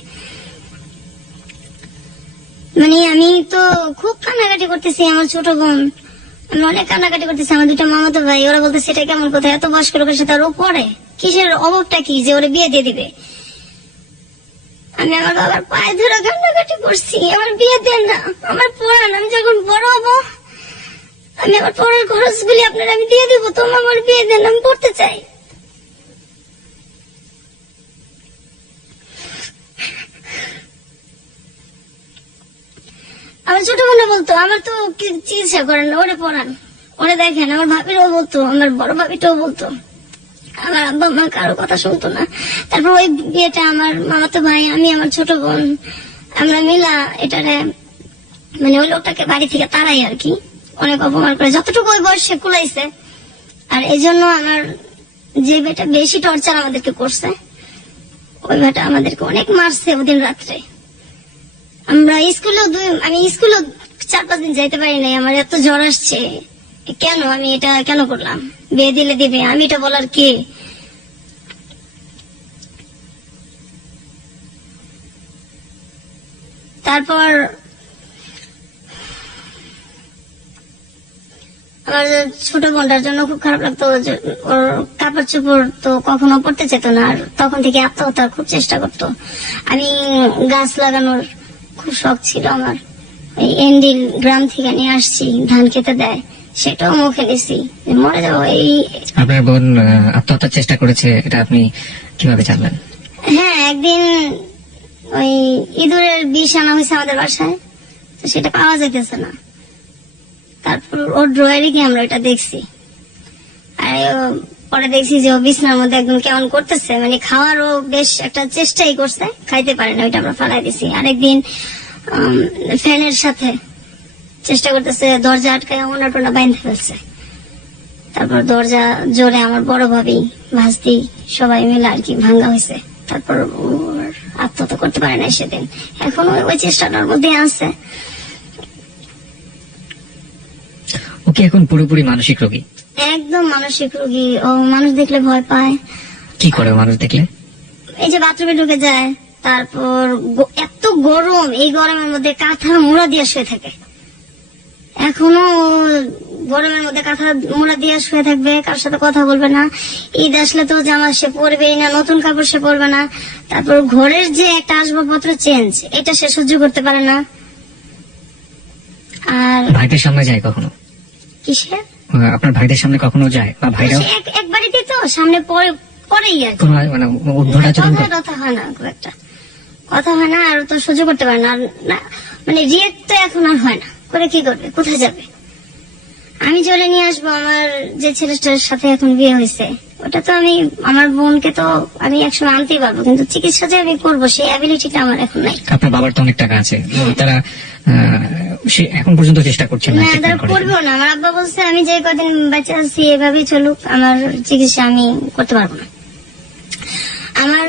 মানে আমি তো খুব কান্নাকাটি করতেছি, আমার ছোট বোন, আমি অনেক কান্নাকাটি করতেছি। আমার দুটো মামাতো ভাই, ওরা বলতেছে এটা কেমন কথা, এত বয়স্ক লোকের সাথে আর ও পড়ে, কিসের অভাবটা কি যে ওরা বিয়ে দিয়ে দিবে। আমি আমার বাবার পায়ে ধরে কান্নাকাটি করছি, আমার বিয়ে দেন না, আমার পড়ান, আমি যখন বড় হবো আমি আমার পড়ার খরচগুলি আপনার আমি দিয়ে দিব, তোমার আমার বিয়ে দেন, আমি পড়তে চাই। আমার ছোট বোনরা বলতো আমার তো চিকিৎসা করেন না, ওরে পড়ান, ওরে দেখেন। আমার ভাবিরাও বলতো, আমার বড় ভাবিটাও বলতো। আমার আব্বা মা কারো কথা শুনতো না। তারপর ওই বিয়েটা আমার মামাতো ভাই, আমি, আমার ছোট বোন, আমরা মিলা এটারে মানে ওই লোকটাকে বাড়ি থেকে তাড়াই আর কি, অনেক অপমান করে যতটুকু ওই বয়সে কুলাইছে। আর এই জন্য আমার যে বেটা বেশি টর্চার আমাদেরকে করছে, ওই বেটা আমাদেরকে অনেক মারছে ওদিন রাত্রে। আমরা আমি স্কুলেও 4-5 দিন যাইতে পারি নাই, আমার এত জ্বর আসছে। কেন আমি এটা কেন করলাম? বিয়ে দিলে দিবে, আমি এটা বলার কে? তারপর আমার ছোট বোনটার জন্য খুব খারাপ লাগতো, ওর কাপড় চোপড় তো কখনো পড়তে চেত না, আর তখন থেকে আত্মহত্যার খুব চেষ্টা করতো। আমি গাছ লাগানোর খুব শখ ছিল আমার, এই এন্ডিল গ্রাম থেকে নিয়ে আসছি, ধান খেতে দেয়, সেটাও মুখে নিছি, মরে যাবো। এই আপনার বোন আত্মহত্যার চেষ্টা করেছে, এটা আপনি কিভাবে জানলেন? হ্যাঁ, একদিন ওই ইঁদুরের বিষ আনা হয়েছে আমাদের বাসায়, তো সেটা পাওয়া যাইতেছে না। তারপর ওর ড্রয়ারে গিয়ে আমরা এটা দেখছি, আর পরে দেখছি যে ও বিছনার মধ্যে একদম কেমন করতেছে, মানে খাওয়ারও বেশ একটা চেষ্টাই করছে, খাইতে পারে না, ওইটা আমরা ফালাই দিছি। আরেকদিন ফ্যানের সাথে চেষ্টা করতেছে, দরজা আটকায় ওনা বাইন্ধে ফেলছে। তারপর দরজা জোরে আমার বড় ভাবি, ভাস্তি সবাই মিলে আর কি ভাঙ্গা হয়েছে। তারপর আত্মহত্যা করতে পারে না সেদিন, এখনো ওই চেষ্টাটার মধ্যে আছে। ওকে এখন পুরোপুরি মানসিক রোগী? একদম মানসিক রোগী। ও মানুষ দেখলে ভয় পায়। কি করে মানুষ দেখলে? এই যে বাথরুমে ঢুকে যায়, তারপর এত গরম, এই গরমের মধ্যে কাঁথা মুড়া দিয়ে শুয়ে থাকে। এখনো গরমের মধ্যে কাঁথা মোড়া দিয়ে শুয়ে থাকবে, কার সাথে কথা বলবে না। ঈদ আসলে তো জামা সে পরবেই না, নতুন কাপড় সে পরবে না। তারপর ঘরের যে একটা আসবাবপত্র চেঞ্জ, এটা সে সহ্য করতে পারে না। আর ভাইদের সামনে যায় কখনো? কিসের? আপনার ভাইদের সামনে কখনো যায় বা ভাইরাও সে এক বাড়িতে তো সামনে পরেই আর কি। কোনো মানে উদ্ভট আচরণ করে? কথা হয় না, খুব একটা কথা হয় না, আর তো সহ্য করতে পারে না। আর না, মানে রিয়েক্ট তো এখন আর হয় না, করে কি করবে, কোথায় যাবে? আমি চলে নিয়ে আসবো আমার যে ছেলেটার সাথে এখন বিয়ে হয়েছে, ওটা তো আমি আমার বোনকে তো আমি একসময় আনতেই পারবো, কিন্তু চিকিৎসা যে আমি করবো সেই অ্যাবিলিটিটা আমার এখন নাই। আপনার বাবার তো অনেক টাকা আছে, তারা সে এখন পর্যন্ত চেষ্টা করছে না না, treatment তারা করার জন্য। করবেও না। আমার আব্বা বলছে আমি যে কদিন বাচ্চা আছি এভাবেই চলুক, আমার চিকিৎসা আমি করতে পারবো না। আমার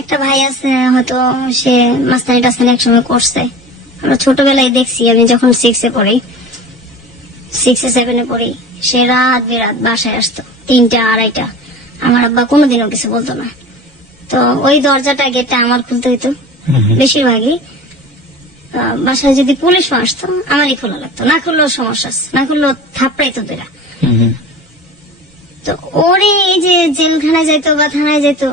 একটা ভাই আছে, হয়তো সে মাস্তানি টাস্তানি একসময় করছে, আমরা ছোটবেলায় দেখছি। আমি যখন 6-এ পড়ি, 6-7-এ পড়ি, সে রাত বেরাত বাসায় আসতো 3টা 2:30টা। আমার আব্বা কোনোদিনও কিছু বলতো না। তো ওই দরজাটা গেটটা আমার খুলতে হইতো বেশিরভাগই। বাসায় যদি পুলিশও আসতো আমারই খোলা লাগতো, না খুললেও সমস্যা আছে, না খুললেও থাপড়াইতো বেরা। তো ওরে এই যে জেলখানায় যাইতো বা থানায় যাইতো,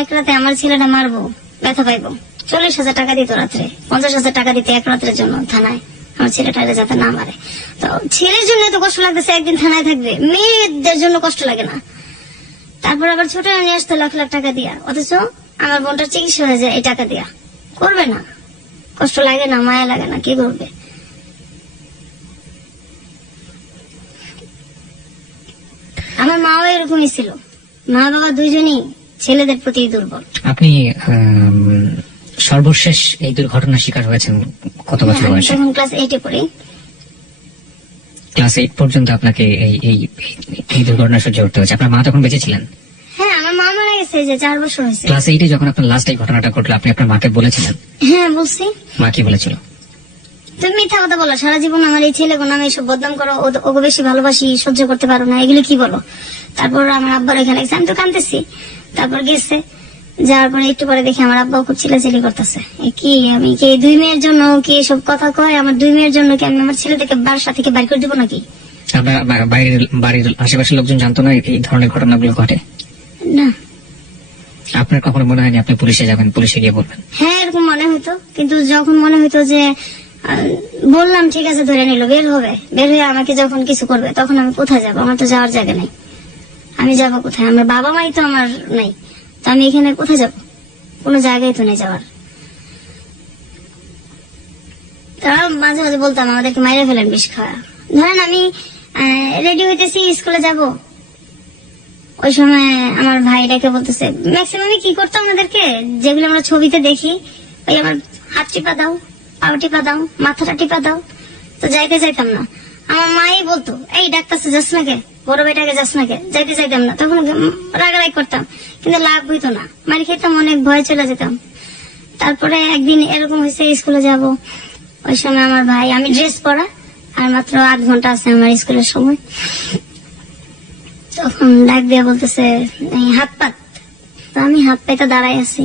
এক রাতে আমার ছেলেটা মারবো, ব্যথা পাইবো, 40,000 টাকা দিত রাত্রে, 50,000 টাকা দিতে এক রাতের জন্য থানায়, আমার ছেলেটা যাতে না মারে। তো ছেলের জন্য তো কষ্ট লাগতেছে, একদিন থানায় থাকবে, মেয়েদের জন্য কষ্ট লাগে না। তারপর আবার ছোট নিয়ে আসতো লাখ লাখ টাকা দিয়া, অথচ আমার বোনটার চিকিৎসা হয়ে যায় এই টাকা দিয়া। করবে না, কষ্ট লাগে না, মায়া লাগে না, কি করবে? আমার মাও এরকমই ছিল, মা বাবা দুইজনই ছেলেদের প্রতি দুর্বল। আপনি সর্বশেষ এই দুর্ঘটনার শিকার হয়েছেন কত বছর আমি বয়সে? তখন ক্লাস 8-এ পড়ি। ক্লাস 8 পর্যন্ত আপনাকে এই দুর্ঘটনা সহ্য করতে হয়েছে। আপনার মা তখন বেঁচে ছিলেন? হ্যাঁ, আমার মা মারা গেছে যে 4 বছর হয়েছে। ক্লাস 8-এ যখন আপনার লাস্ট এই ঘটনাটা ঘটলো, আপনি আপনার মাকে বলেছিলেন? হ্যাঁ, বলছি। মা কি বলেছিল? তুমি মিথ্যা কথা বলো, সারা জীবন আমার এই ছেলে কোন আমি এইসব বদনাম করো, ওকে বেশি ভালোবাসি, সহ্য করতে পারো না, এগুলো কি বলো? তারপর আমার আব্বার এখানে গেছে, আমি তো কাঁদতেছি। তারপর গেছে, যাওয়ার পরে একটু পরে দেখি আমার আব্বাও খুব চিল্লাচিল্লি করতেছে। কি আমি কি 2 মেয়ের জন্য কি এসব কথা কয়? আমার 2 মেয়ের জন্য কি আমি আমার ছেলেদেরকে বাসা থেকে বাইর করে দেবো নাকি? আপনার বাড়ির আশেপাশের লোকজন জানতো না এই ধরনের ঘটনাগুলো ঘটে? না। আপনার কখনো মনে হয়নি আপনি পুলিশে যাবেন, পুলিশে গিয়ে বলবেন? হ্যাঁ, এরকম মনে হইতো, কিন্তু যখন মনে হইতো যে বললাম ঠিক আছে ধরে নিল, বের হবে, বের হয়ে আমাকে যখন কিছু করবে, তখন আমি কোথায় যাবো? আমার তো যাওয়ার জায়গা নেই, আমি যাবো কোথায়? আমার বাবা মাই তো আমার নাই, তো আমি এখানে কোথায় যাব? কোনো জায়গায় তো নেই যাওয়ার। তারা মাঝে মাঝে বলতাম আমাদেরকে মাইরে ফেলেন বিষ খাওয়া। ধরেন আমি রেডি হইতেছি স্কুলে যাব, ওই সময় আমার ভাইটাকে বলতেছে, ম্যাক্সিমামই কি করতো আমাদেরকে, যেগুলো আমরা ছবিতে দেখি, ওই আমার হাত টিপা দাও, পাও টিপা দাও, মাথাটা টিপা দাও। তো যাইতে চাইতাম না। আমার মাই বলতো, এই ডাক্তারছে যাস না কে, বড় ভাইটাকে যাস না কে? যাইতে চাইতাম না। তখন রাগারাগ করতাম, কিন্তু লাভ হইতো না, মারি খেতাম, অনেক ভয় চলে যেতাম। তারপরে একদিন এরকম হয়েছে, স্কুলে যাব, ওই সময় আমার ভাই, আমি ড্রেস পরা আর মাত্র 8 ঘন্টা আছে আমার স্কুলের সময়, তখন ডাক দিয়া বলতেছে এই হাত পাত। তো আমি হাত পাইতে দাঁড়াই আছি।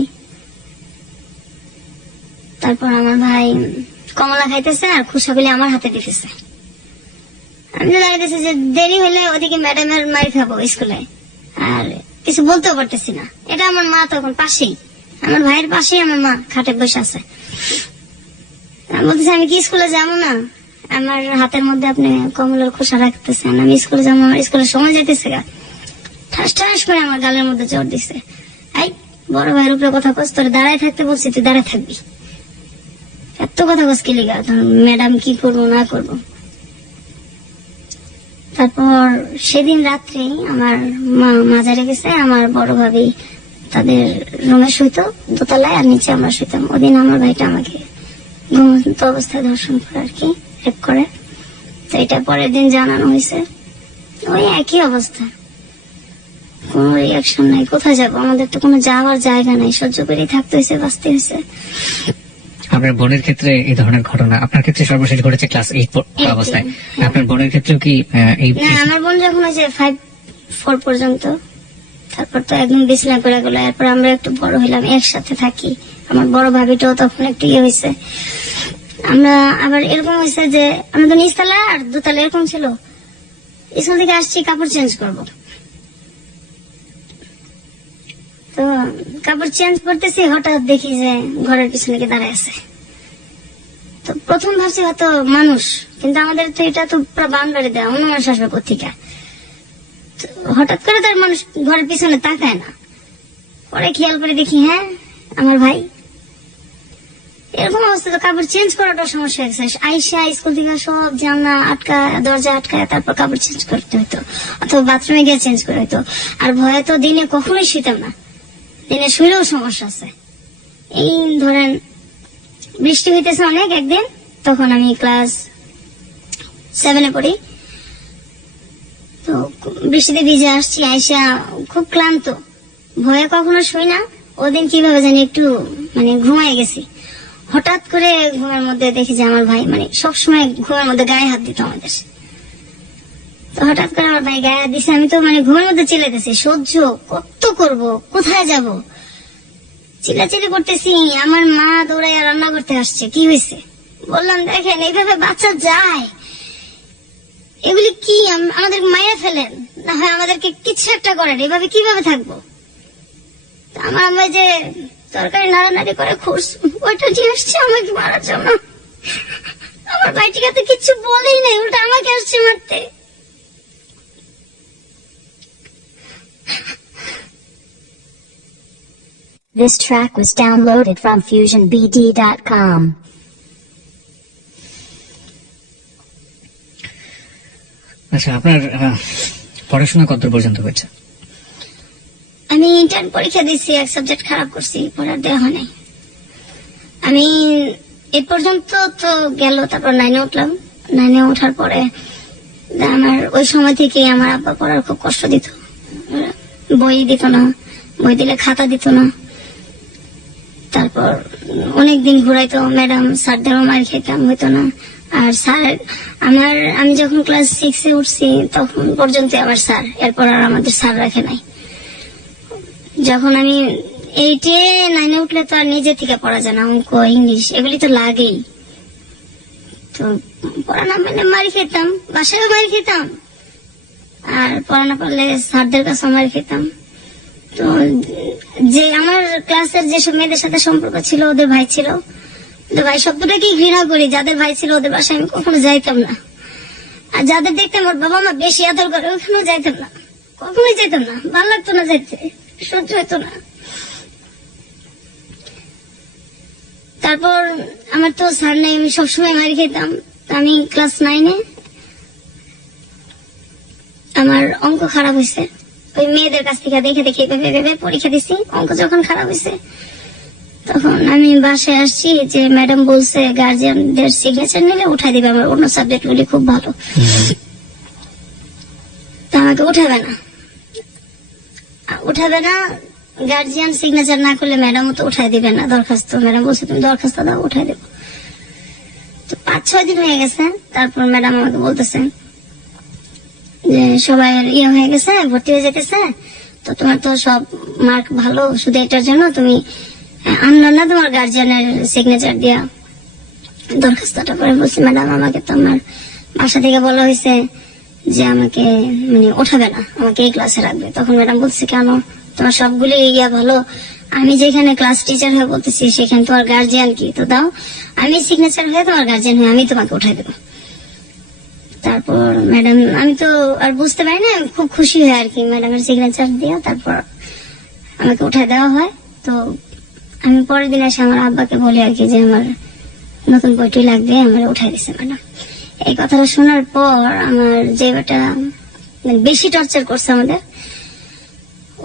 তারপর আমার ভাই কমলা খাইতেছে আর খুশাগুলি আমার হাতে দিতেছে। আমি তো দাঁড়াইতেছি যে দেরি হলে ওদিকে ম্যাডামের মার খাবো স্কুলে, আর কিছু বলতেও পারতেছি না। এটা আমার মা তখন পাশেই, আমার ভাইয়ের পাশেই আমার মা খাটে বসে আছে। আমি বলতেছি আমি কি স্কুলে যাবো না? আমার হাতের মধ্যে আপনি কমলার খোসা রাখতেছেন, আমি স্কুলে যাবো, আমার স্কুলের সময় যাইতেছে গা। ঠাস ঠাস করে আমার গালের মধ্যে জোর দিছে, এই বড় ভাইয়ের উপরে কথা কস, তোর দাঁড়ায় থাকতে বলছি, তুই দাঁড়ায় থাকবি, এত কথা কস কি লিগা? ম্যাডাম কি করবো না করবো। তারপর সেদিন রাত্রে আমার মা মাজারে গেছে, আমার বড় ভাবি তাদের রুমে শুইতো দোতলায়, আর নিচে আমরা শুইতাম। ওদিন আমার ভাইটা আমাকে ঘুমন্ত অবস্থায় ধর্ষণ করে আর কি, রেপ করে। তো এটা পরের দিন জানানো হয়েছে, ওই একই অবস্থা, কোনো রিয়াকশন নাই। কোথায় যাবো? আমাদের তো কোনো যাওয়ার জায়গা নাই, সহ্য করেই থাকতে হয়েছে, বাঁচতে হয়েছে। আপনার বোনের ক্ষেত্রে এই ধরনের ঘটনা, আপনার ক্ষেত্রে সর্বশেষ ঘটেছে ক্লাস 8 অবস্থায়, আপনার বোনের ক্ষেত্রেও কি এই? না, আমার বোন যখন হয়েছে 5-4 পর্যন্ত, তারপর তো একদম বিছনা করে গেল। এরপর আমরা একটু বড় হইলাম, একসাথে থাকি। আমার বড় ভাবিটাও তখন একটু ইয়ে হয়েছে। আমরা আবার এরকম হয়েছে যে আমাদের নিচতলা আর দোতলা এরকম ছিল, স্কুল থেকে আসছি, কাপড় চেঞ্জ করব। তো কাপড় চেঞ্জ করতেছি, হঠাৎ দেখি যে ঘরের পিছনে কে দাঁড়ায় আছে। তো প্রথম ভাবছি হয়তো মানুষ, কিন্তু আমাদের তো এটা তো পুরো বাউন্ডারি দেওয়া, অন্য মানুষ আসবে কোথেকে। তো হঠাৎ করে তার মানুষ ঘরের পিছনে তাকায় না, পরে খেয়াল করে দেখি হ্যাঁ আমার ভাই। এরকম অবস্থা, তো কাপড় চেঞ্জ করাটা সমস্যা হয়েছে। আইসা স্কুল থেকে সব জানলা আটকা, দরজা আটকায়, তারপর কাপড় চেঞ্জ করতে হতো, অথবা বাথরুমে গিয়ে চেঞ্জ করে হতো। আর ভয়ে তো দিনে কখনোই শুইতাম না, দিনে শুইলেও সমস্যা আছে। এই ধরেন বৃষ্টি হইতেছে অনেক একদিন, তখন আমি ক্লাস 7-এ পড়ি। তো বৃষ্টিতে ভিজে আসছি, আইসা খুব ক্লান্ত, ভয়ে কখনো শুই না। ওদিন কিভাবে জানি একটু মানে ঘুমায় গেছি। হঠাৎ করে ঘুমের মধ্যে দেখি যে আমার ভাই, মানে সবসময় ঘুমের মধ্যে গায়ে হাত দিত আমাদের। তো হঠাৎ করে আমার ভাই গায়ে হাত দিছে, আমি তো মানে ঘুমের মধ্যে চিল্লাইতেছি, সহ্য কত করব, কোথায় যাব, চিল্লাচিল্লি করতেছি। আমার মা দৌড়াইয়া রান্না করতে আসছে। কি হয়েছে বললাম, দেখেন এইভাবে বাচ্চা যায়, এগুলি কি আমাদের মায়েরা ফেলেন, না হয় আমাদেরকে কিছু একটা করেন, এভাবে কিভাবে থাকবো। আমার আম্মা যে তরকারি নাড়ানাড়ি করে খুশ, ওইটা নিয়ে আসছে আমাকে মারার জন্য। আমার ভাইটিকে তো কিচ্ছু বলেই নাই, উল্টা আমাকে আসছে মারতে। This track was downloaded from FusionBD.com. আচ্ছা, আপনার পড়াশোনা কত পর্যন্ত হয়েছে? আমি ইন্টার্ন পরীক্ষা দিচ্ছি, এক সাবজেক্ট খারাপ করছি, পড়ার দেওয়া হয় নাই। আমি এ পর্যন্ত তো গেল, তারপর 9-এ উঠলাম। 9-এ ওঠার পরে আমার ওই সময় থেকে আমার আব্বা পড়ার খুব কষ্ট দিত, বই দিত না, বই দিলে খাতা দিত না। তারপর অনেকদিন ঘুরাইতো, ম্যাডাম স্যারদেরও মার খেতাম, হইতো না। আর স্যার আমি যখন ক্লাস 6-এ উঠছি তখন পর্যন্ত আমার স্যার, এরপর আর আমাদের স্যার রাখে নাই। যখন আমি 8-এ 9-এ উঠলে তো আর নিজে থেকে পড়া যায় না, অঙ্ক ইংলিশ এগুলি তো লাগেই। তো পড়া না মানে মারি খেতাম, বাসায়ও মারি খেতাম, আর পড়া না পারলে স্যারদের কাছে মারি খেতাম। তো যে আমার ক্লাসের যেসব মেয়েদের সাথে সম্পর্ক ছিল, ওদের ভাই ছিল, ওদের ভাই শব্দটাকেই ঘৃণা করি। যাদের ভাই ছিল ওদের বাসায় আমি কখনো যাইতাম না। আর যাদের দেখতাম ওর বাবা মা বেশি আদর করে, ওখানেও যাইতাম না, কখনোই যেতাম না, ভালো লাগতো না যাইতে, সহ্য হতো না। তারপর আমার তো স্যার নাই, আমি সবসময় মারি খেতাম। আমি ক্লাস 9-এ আমার অঙ্ক খারাপ হয়েছে, ওই মেয়েদের কাছ থেকে দেখে দেখে ভেবে পরীক্ষা দিছি। অঙ্ক যখন খারাপ হয়েছে তখন আমি বাসায় আসছি, যে ম্যাডাম বলছে গার্জিয়ানদের সিগনেচার নিলে উঠাই দিবে, আমার অন্য সাবজেক্ট গুলি খুব ভালো, তা আমাকে উঠাবে না, গার্জিয়ান সিগনেচার না করলে ম্যাডামও তো উঠাই দিবে না দরখাস্ত। ম্যাডাম বলছে তুমি দরখাস্ত দাও, উঠাই দেবো। তো 5-6 দিন হয়ে গেছে, তারপর ম্যাডাম আমাকে বলতেছে যে সবাই হয়ে গেছে, ভর্তি হয়ে যেতেছে, তো তোমার তো সব মার্ক ভালো, শুধু এটার জন্য তুমি আনলো না তোমার গার্জিয়ানের সিগনেচার দিয়া দরখাস্তটা করে। বলছি ম্যাডাম আমাকে তো আমার বাসা থেকে বলা হয়েছে যে আমাকে মানে উঠাবে না, আমাকে এই ক্লাসে রাখবে। তখন ম্যাডাম বলছে কেন, তোমার সবগুলি ভালো, আমি যেখানে ক্লাস টিচার হয়ে বলতেছি সেখানে তোমার গার্জিয়ান কি, তো দাও আমি সিগনেচার হয়ে তোমার গার্জিয়ান হয়ে আমি তোমাকে উঠাই দেবো। তারপর ম্যাডাম, আমি তো আর বুঝতে পারি না, খুব খুশি হয় আর কি ম্যাডামের সিগনেচার দিয়া, তারপর আমাকে উঠাই দেওয়া হয়। তো আমি পরের দিন এসে আমার আব্বাকে বলি আর কি যে আমার নতুন বইটি লাগবে, আমার উঠাই দিছে ম্যাডাম। এই কথাটা শোনার পর আমার যে বেটা বেশি টর্চার করছে আমাদের,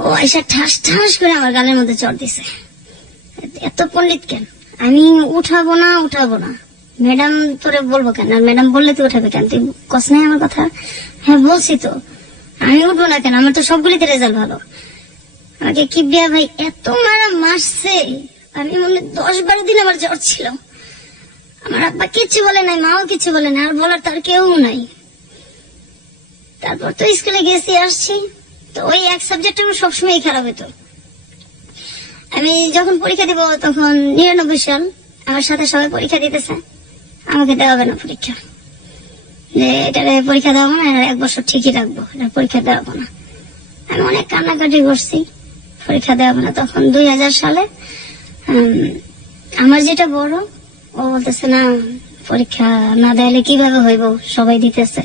ও এসে ঠাস ঠাস করে আমার গালের মধ্যে চড় দিছে, এত পণ্ডিত কেন, আমি উঠাবো না, ম্যাডাম তোরে বলবো কেন, আর ম্যাডাম বললে তুই উঠাবে কেন, তুই কস নাই আমার কথা। হ্যাঁ বলছি তো, আমি উঠবো না কেন, আমার তো সবগুলিতে রেজাল্ট ভালো। আমাকে কিবরিয়া ভাই এত মারছে, আমি মনে 10-12 দিন আমার জ্বর ছিল। আমার আব্বা কিচ্ছু বলে নাই, মাও কিছু বলে না, আর বলার তার কেউ নাই। তারপর তো স্কুলে গেছি, আসছি, তো ওই এক সাবজেক্ট আমার সবসময় খারাপ হতো। আমি যখন পরীক্ষা দিব তখন 99 সাল, আমার সাথে সবাই পরীক্ষা দিতেছে, আমাকে দেওয়া হবে না পরীক্ষা। যে এটারে পরীক্ষা দেওয়া না, আর 1 বছর ঠিকই রাখবো, এটা পরীক্ষা দেওয়াবো না। আমি অনেক কান্নাকাটি করছি, পরীক্ষা দেওয়াবো না। তখন 2000 সালে আমার যেটা বড়, ও বলতেছে না পরীক্ষা না দেওয়ালে কিভাবে হইব, সবাই দিতেছে।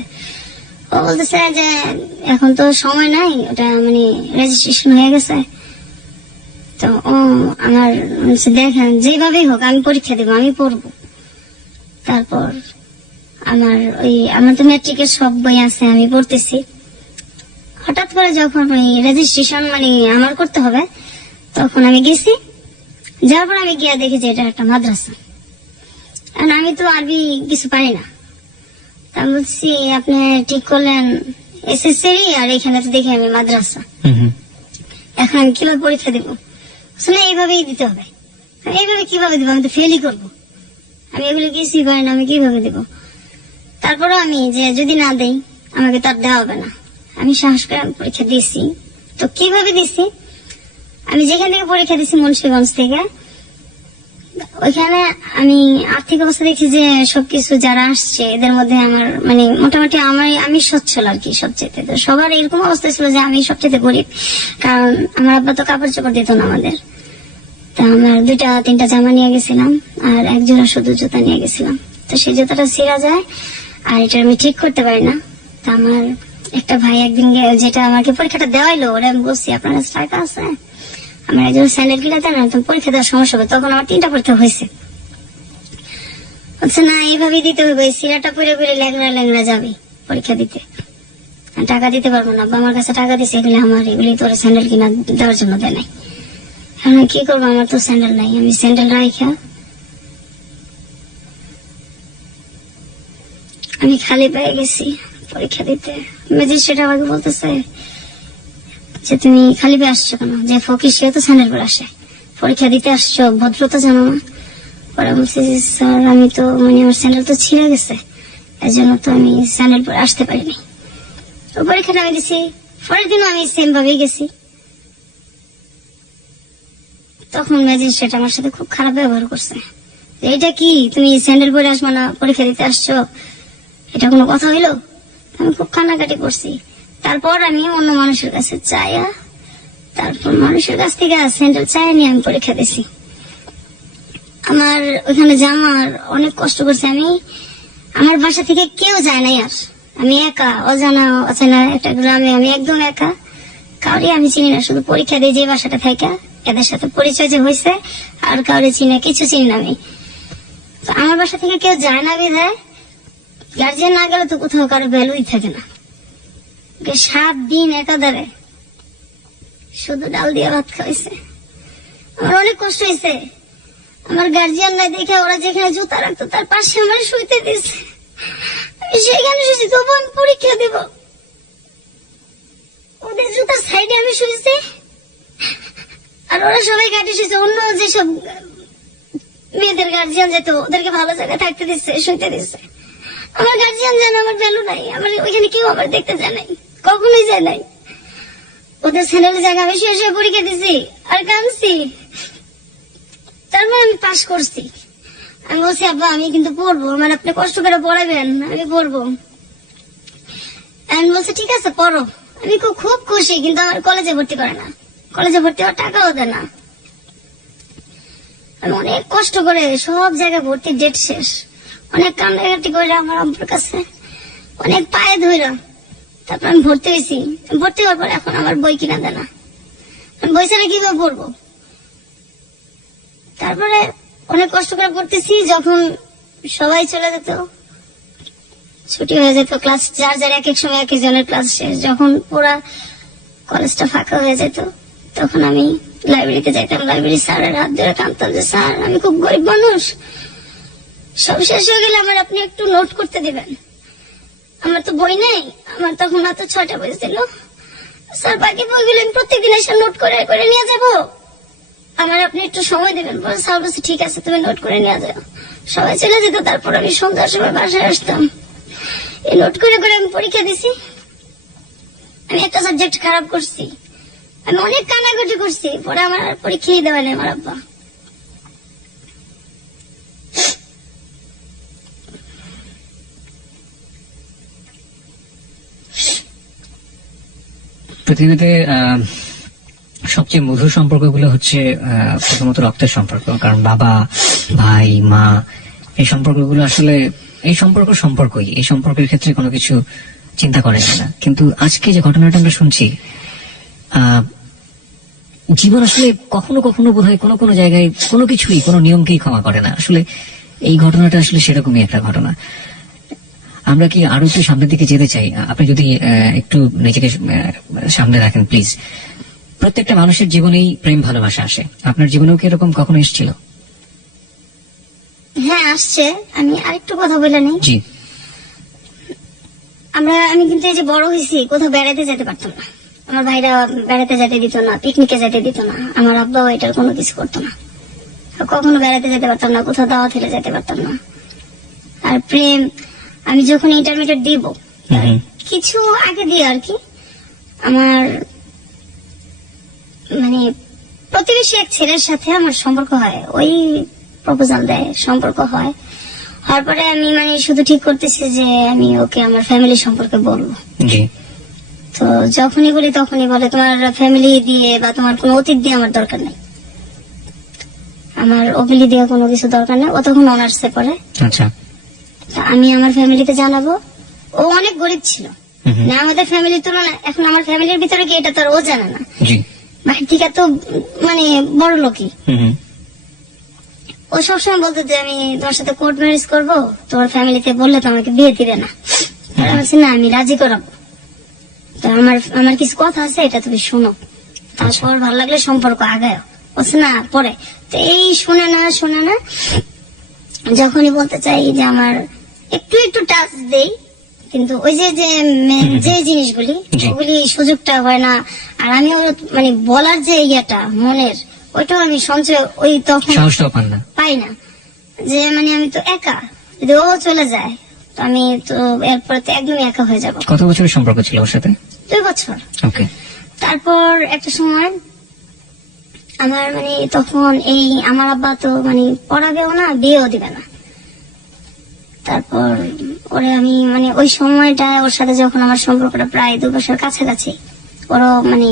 ও বলতেছে যে এখন তো সময় নাই, ওটা মানে রেজিস্ট্রেশন হয়ে গেছে। তো ও আমার বলছে, দেখেন যেভাবেই হোক আমি পরীক্ষা দেবো, আমি পড়বো। তারপর আমার তো ম্যাট্রিকের সব বই আছে, আমি পড়তেছি। হঠাৎ করে যখন রেজিস্ট্রেশন মানে আমার করতে হবে, তখন আমি গেছি। যাওয়ার পর আমি গিয়ে দেখি যে এটা একটা মাদ্রাসা। আর আমি তো আরবি কিছু পারি না। তা আমি বলছি, আপনি ঠিক করলেন এসএসসি, আর এখানে তো দেখি আমি মাদ্রাসা, এখন আমি কিভাবে পরীক্ষা দেবো? না, এইভাবেই দিতে হবে। এইভাবে কিভাবে দেবো? আমি তো ফেলই করবো, আমি এগুলো কিছুই পারি না, আমি কিভাবে দেবো? তারপরে আমি যে যদি না দেই আমাকে তার দেওয়া হবে না, আমি সাহস করে আমি পরীক্ষা দিয়েছি। তো কিভাবে দিছি, আমি যেখান থেকে পরীক্ষা দিছি মুন্সিগঞ্জ থেকে, ওইখানে আমি আর্থিক অবস্থা দেখি যে সবকিছু যারা আসছে এদের মধ্যে আমার মানে মোটামুটি আমি সচ্ছল আর কি সবচেয়ে। তো সবার এরকম অবস্থা ছিল যে আমি সবচেয়ে গরিব, কারণ আমার আব্বা তো কাপড় চোপড় দিত না আমাদের। তা আমার 2-3টা জামা নিয়ে গেছিলাম, আর 1 জোড়া শুধু জুতা নিয়ে গেছিলাম। তো সেই জুতাটা ছিঁড়া যায়, আর এটা আমি ঠিক করতে পারি না। তা আমার একটা ভাই একদিন যেটা আমাকে পরীক্ষাটা দেওয়াইলো, ওরা আমি বলছি আপনার কাছে টাকা আছে, আমার একজন স্যান্ডেল কিনে দেন, তুমি পরীক্ষা দেওয়ার সমস্যা হবে। তখন আমার 3টা পরীক্ষা হয়েছে। বলছে না, এইভাবেই দিতে হবে, সিরাটা পরে পরে ল্যাংড়া যাবে পরীক্ষা দিতে, টাকা দিতে পারবো না। আমার কাছে টাকা দিচ্ছে, এগুলি আমার, এগুলি তোর স্যান্ডেল কিনা দেওয়ার জন্য দেয় নাই। এখন কি করবো, আমার তো স্যান্ডেল নাই। আমি স্যান্ডেল রাইখা আমি খালি পেয়ে গেছি পরীক্ষা দিতে। ম্যাজিস্ট্রেট আমাকে বলতেছে যে তুমি খালি পেয়ে আসছো কেন, যে ফকির সে তো স্যান্ডেল পরে আসে, পরীক্ষা দিতে আসছো, ভদ্রতা জানো না? পরে বলছে যে স্যার আমি তো মানে আমার স্যান্ডেল তো ছিঁড়ে গেছে, এর জন্য তো আমি স্যান্ডেল পরে আসতে পারিনি। তো পরীক্ষাটা আমি দিছি, পরের দিনও আমি সেম ভাবেই গেছি। তখন ম্যাজিস্ট্রেট আমার সাথে খুব খারাপ ব্যবহার করছে, এটা কি তুমি স্যান্ডেল পরে আসবো না, পরীক্ষা দিতে আসছো, এটা কোনো কথা হইলো? আমি খুব কান্নাকাটি করছি। তারপর আমি অন্য মানুষের কাছে চাইয়া, তারপর মানুষের কাছ থেকে স্যান্ডেল চাইয়া নিয়ে আমি পরীক্ষা দিছি। আমার ওইখানে জামার অনেক কষ্ট করছি আমি, আমার বাসা থেকে কেউ যায় নাই, আর আমি একা অজানা একটা গ্রামে, আমি একদম একা, কাউরে আমি চিনি না, শুধু পরীক্ষা দিয়ে যে বাসাটা থাকা এদের সাথে পরিচয় যে হয়েছে, আর কাউরে চিনি না, কিছু চিনি না আমি। তো আমার বাসা থেকে কেউ যায় না বিধায় গার্জিয়ান না গেলে তো কোথাও কারো ভ্যালুই থাকে না। 7 দিন একাধারে শুধু ডাল দিয়ে ভাত খাওয়াইছে, আমার অনেক কষ্ট হয়েছে। আমার গার্জিয়ান নাই দেখে ওরা যেখানে জুতা রাখতো তার পাশে আমার শুইতে দিয়েছে, আমি সেখানে শুয়েছি, তবু আমি পরীক্ষা দেব, ওদের জুতার সাইডে আমি শুয়েছি, আর ওরা সবাই কাটে শুয়েছে। অন্য যেসব মেয়েদের গার্জিয়ান যেত ওদেরকে ভালো জায়গায় থাকতে দিচ্ছে, শুইতে দিচ্ছে। আমার গার্জিয়ান জানে আমার ভ্যালু নাই, আমার ওইখানে কেউ আমার দেখতে যায় নাই, কখনোই যায় নাই। ওদের স্যান্ডেলের জায়গায় আমি শুয়ে শুয়ে পরীক্ষা দিছি আর কাঁদছি। তারপর আমি পাশ করছি। আমি বলছি আব্বা আমি কিন্তু পড়বো, মানে আপনি কষ্ট করে পড়াবেন, আমি পড়বো। আমি বলছে ঠিক আছে পড়ো। আমি খুব খুশি, কিন্তু আমার কলেজে ভর্তি করে না, কলেজে ভর্তি হওয়ার টাকাও দেয় না। আমি অনেক কষ্ট করে সব জায়গায় ভর্তি, ডেট শেষ, অনেক কান্নাকাটি করে আমার আব্বুর কাছে, অনেক পায়ে ধরলাম। তারপর আমি ভর্তি হয়েছি। ভর্তি হওয়ার পর এখন আমার বই কিনা দেয় না, আমি বই ছাড়া কিভাবে পড়বো? তারপরে অনেক কষ্ট করে পড়তেছি। যখন সবাই চলে যেত, ছুটি হয়ে যেত, ক্লাস যার যার এক এক সময় এক একজনের ক্লাস শেষ, যখন পুরা কলেজটা ফাঁকা হয়ে যেত, তখন আমি লাইব্রেরিতে যাইতাম। লাইব্রেরি স্যারের হাত ধরে কাঁদতাম যে স্যার আমি খুব গরিব মানুষ, সব শেষ হয়ে গেলে আমার আপনি একটু নোট করতে দিবেন, আমার তো বই নেই। আমার তখন রাত 6টা বেজেছিল। স্যার বাকি বইগুলো আমি প্রত্যেকদিন এসে নোট করে করে নিয়ে যাবো, আমার আপনি একটু সময় দেবেন। স্যার বলছে ঠিক আছে তুমি নোট করে নিয়ে যাও। সবাই চলে যেত, তারপর আমি সন্ধ্যার সময় বাসায় আসতাম, এই নোট করে করে আমি পরীক্ষা দিছি। আমি একটা সাবজেক্ট খারাপ করছি, আমি অনেক কান্নাকাটি করছি, পরে আমার আর পরীক্ষাই দেওয়া নেই আমার আব্বা। পৃথিবীতে সবচেয়ে মধুর সম্পর্কগুলো হচ্ছে প্রথমত রক্তের সম্পর্ক, কারণ বাবা, ভাই, মা, এই সম্পর্কগুলো আসলে এই সম্পর্কই, এই সম্পর্কের ক্ষেত্রে কোনো কিছু চিন্তা করে না। কিন্তু আজকে যে ঘটনাটা আমরা শুনছি, জীবন আসলে কখনো কখনো বোধহয় কোনো জায়গায় কোনো কিছুই, কোনো নিয়মকেই ক্ষমা করে না। আসলে এই ঘটনাটা আসলে সেরকমই একটা ঘটনা। আমরা কি আরো একটু সামনের দিকে যেতে চাই? আপনি যদি একটু নিজেকে সামনে রাখেন প্লিজ। প্রত্যেকটা মানুষের জীবনেই প্রেম ভালোবাসা আসে, আপনার জীবনেও কি এরকম কখনো এসেছিল? হ্যাঁ, আসছে। আমি আরেকটু কথা বলে নেই। জি। আমি কিন্তু এই যে বড় হয়েছি, কোথাও বেড়াতে যেতে পারতাম না। আমার ভাইরা বেড়াতে যেতে দিত না, পিকনিকে যেতে দিত না, আমার আব্বাও এটার কোনো কিছু করতো না। কখনো বেড়াতে যেতে পারতাম না, কোথাও দাওয়াত হলে যেতে পারতাম না। আর প্রেম, আমি যখন ইন্টারমিডিয়েট দিব, কিছু আগে দিয়ে আর কি, আমার মানে প্রতিবেশী এক ছেলের সাথে আমার সম্পর্ক হয়। ওই প্রপোজাল দেয়, সম্পর্ক হয়। হওয়ার পরে আমি মানে শুধু ঠিক করতেছি যে আমি ওকে আমার ফ্যামিলি সম্পর্কে বলবো। তো যখনই বলি তখনই বলে তোমার ফ্যামিলি দিয়ে বা তোমার কোনো অতীত দিয়ে আমার দরকার নেই, আমার ওগুলি দিয়ে কোনো কিছু দরকার নেই। ও তখন অনার্সে পড়ে। আচ্ছা। আমি আমার ফ্যামিলিতে জানাবো। ও অনেক গরিব ছিল না আমাদের ফ্যামিলির তুলনায়। এখন আমার ফ্যামিলির ভিতরে কি এটা তো ও জানে না, বাহির থেকে তো মানে বড় লোকই। ও সবসময় বলতো যে আমি তোমার সাথে কোর্ট ম্যারেজ করবো, তোমার ফ্যামিলিতে বললে তো আমাকে বিয়ে দিবে না। আমি বলছি না, আমি রাজি করাবো। তো আমার কিছু কথা আছে, এটা তুমি শোনো, তারপর ভালো লাগলে সম্পর্ক আগায়। বলছে না পরে। তো এই শুনে না যখনই বলতে চাই যে আমার একটু টাচ দেই, কিন্তু ওই যে জিনিসগুলি ওগুলি সুযোগটা হয় না। আর আমিও মানে বলার যে ইয়েটা মনের, ওইটাও আমি সঞ্চয় ওই তখন পাই না। যে মানে আমি তো একা, যদি ও চলে যায় তো আমি তো এরপরে তো একদমই একা হয়ে যাবো। কত বছরের সম্পর্ক ছিল ওর সাথে? 2 বছর। ওকে। তারপর একটা সময় আমার মানে তখন এই আমার আব্বা তো মানে পড়াবেও না, বিয়েও দিবে না। তারপর ওরে আমি মানে ওই সময়টা ওর সাথে যখন আমার সম্পর্কটা প্রায় 2 বছর কাছাকাছি, ওরও মানে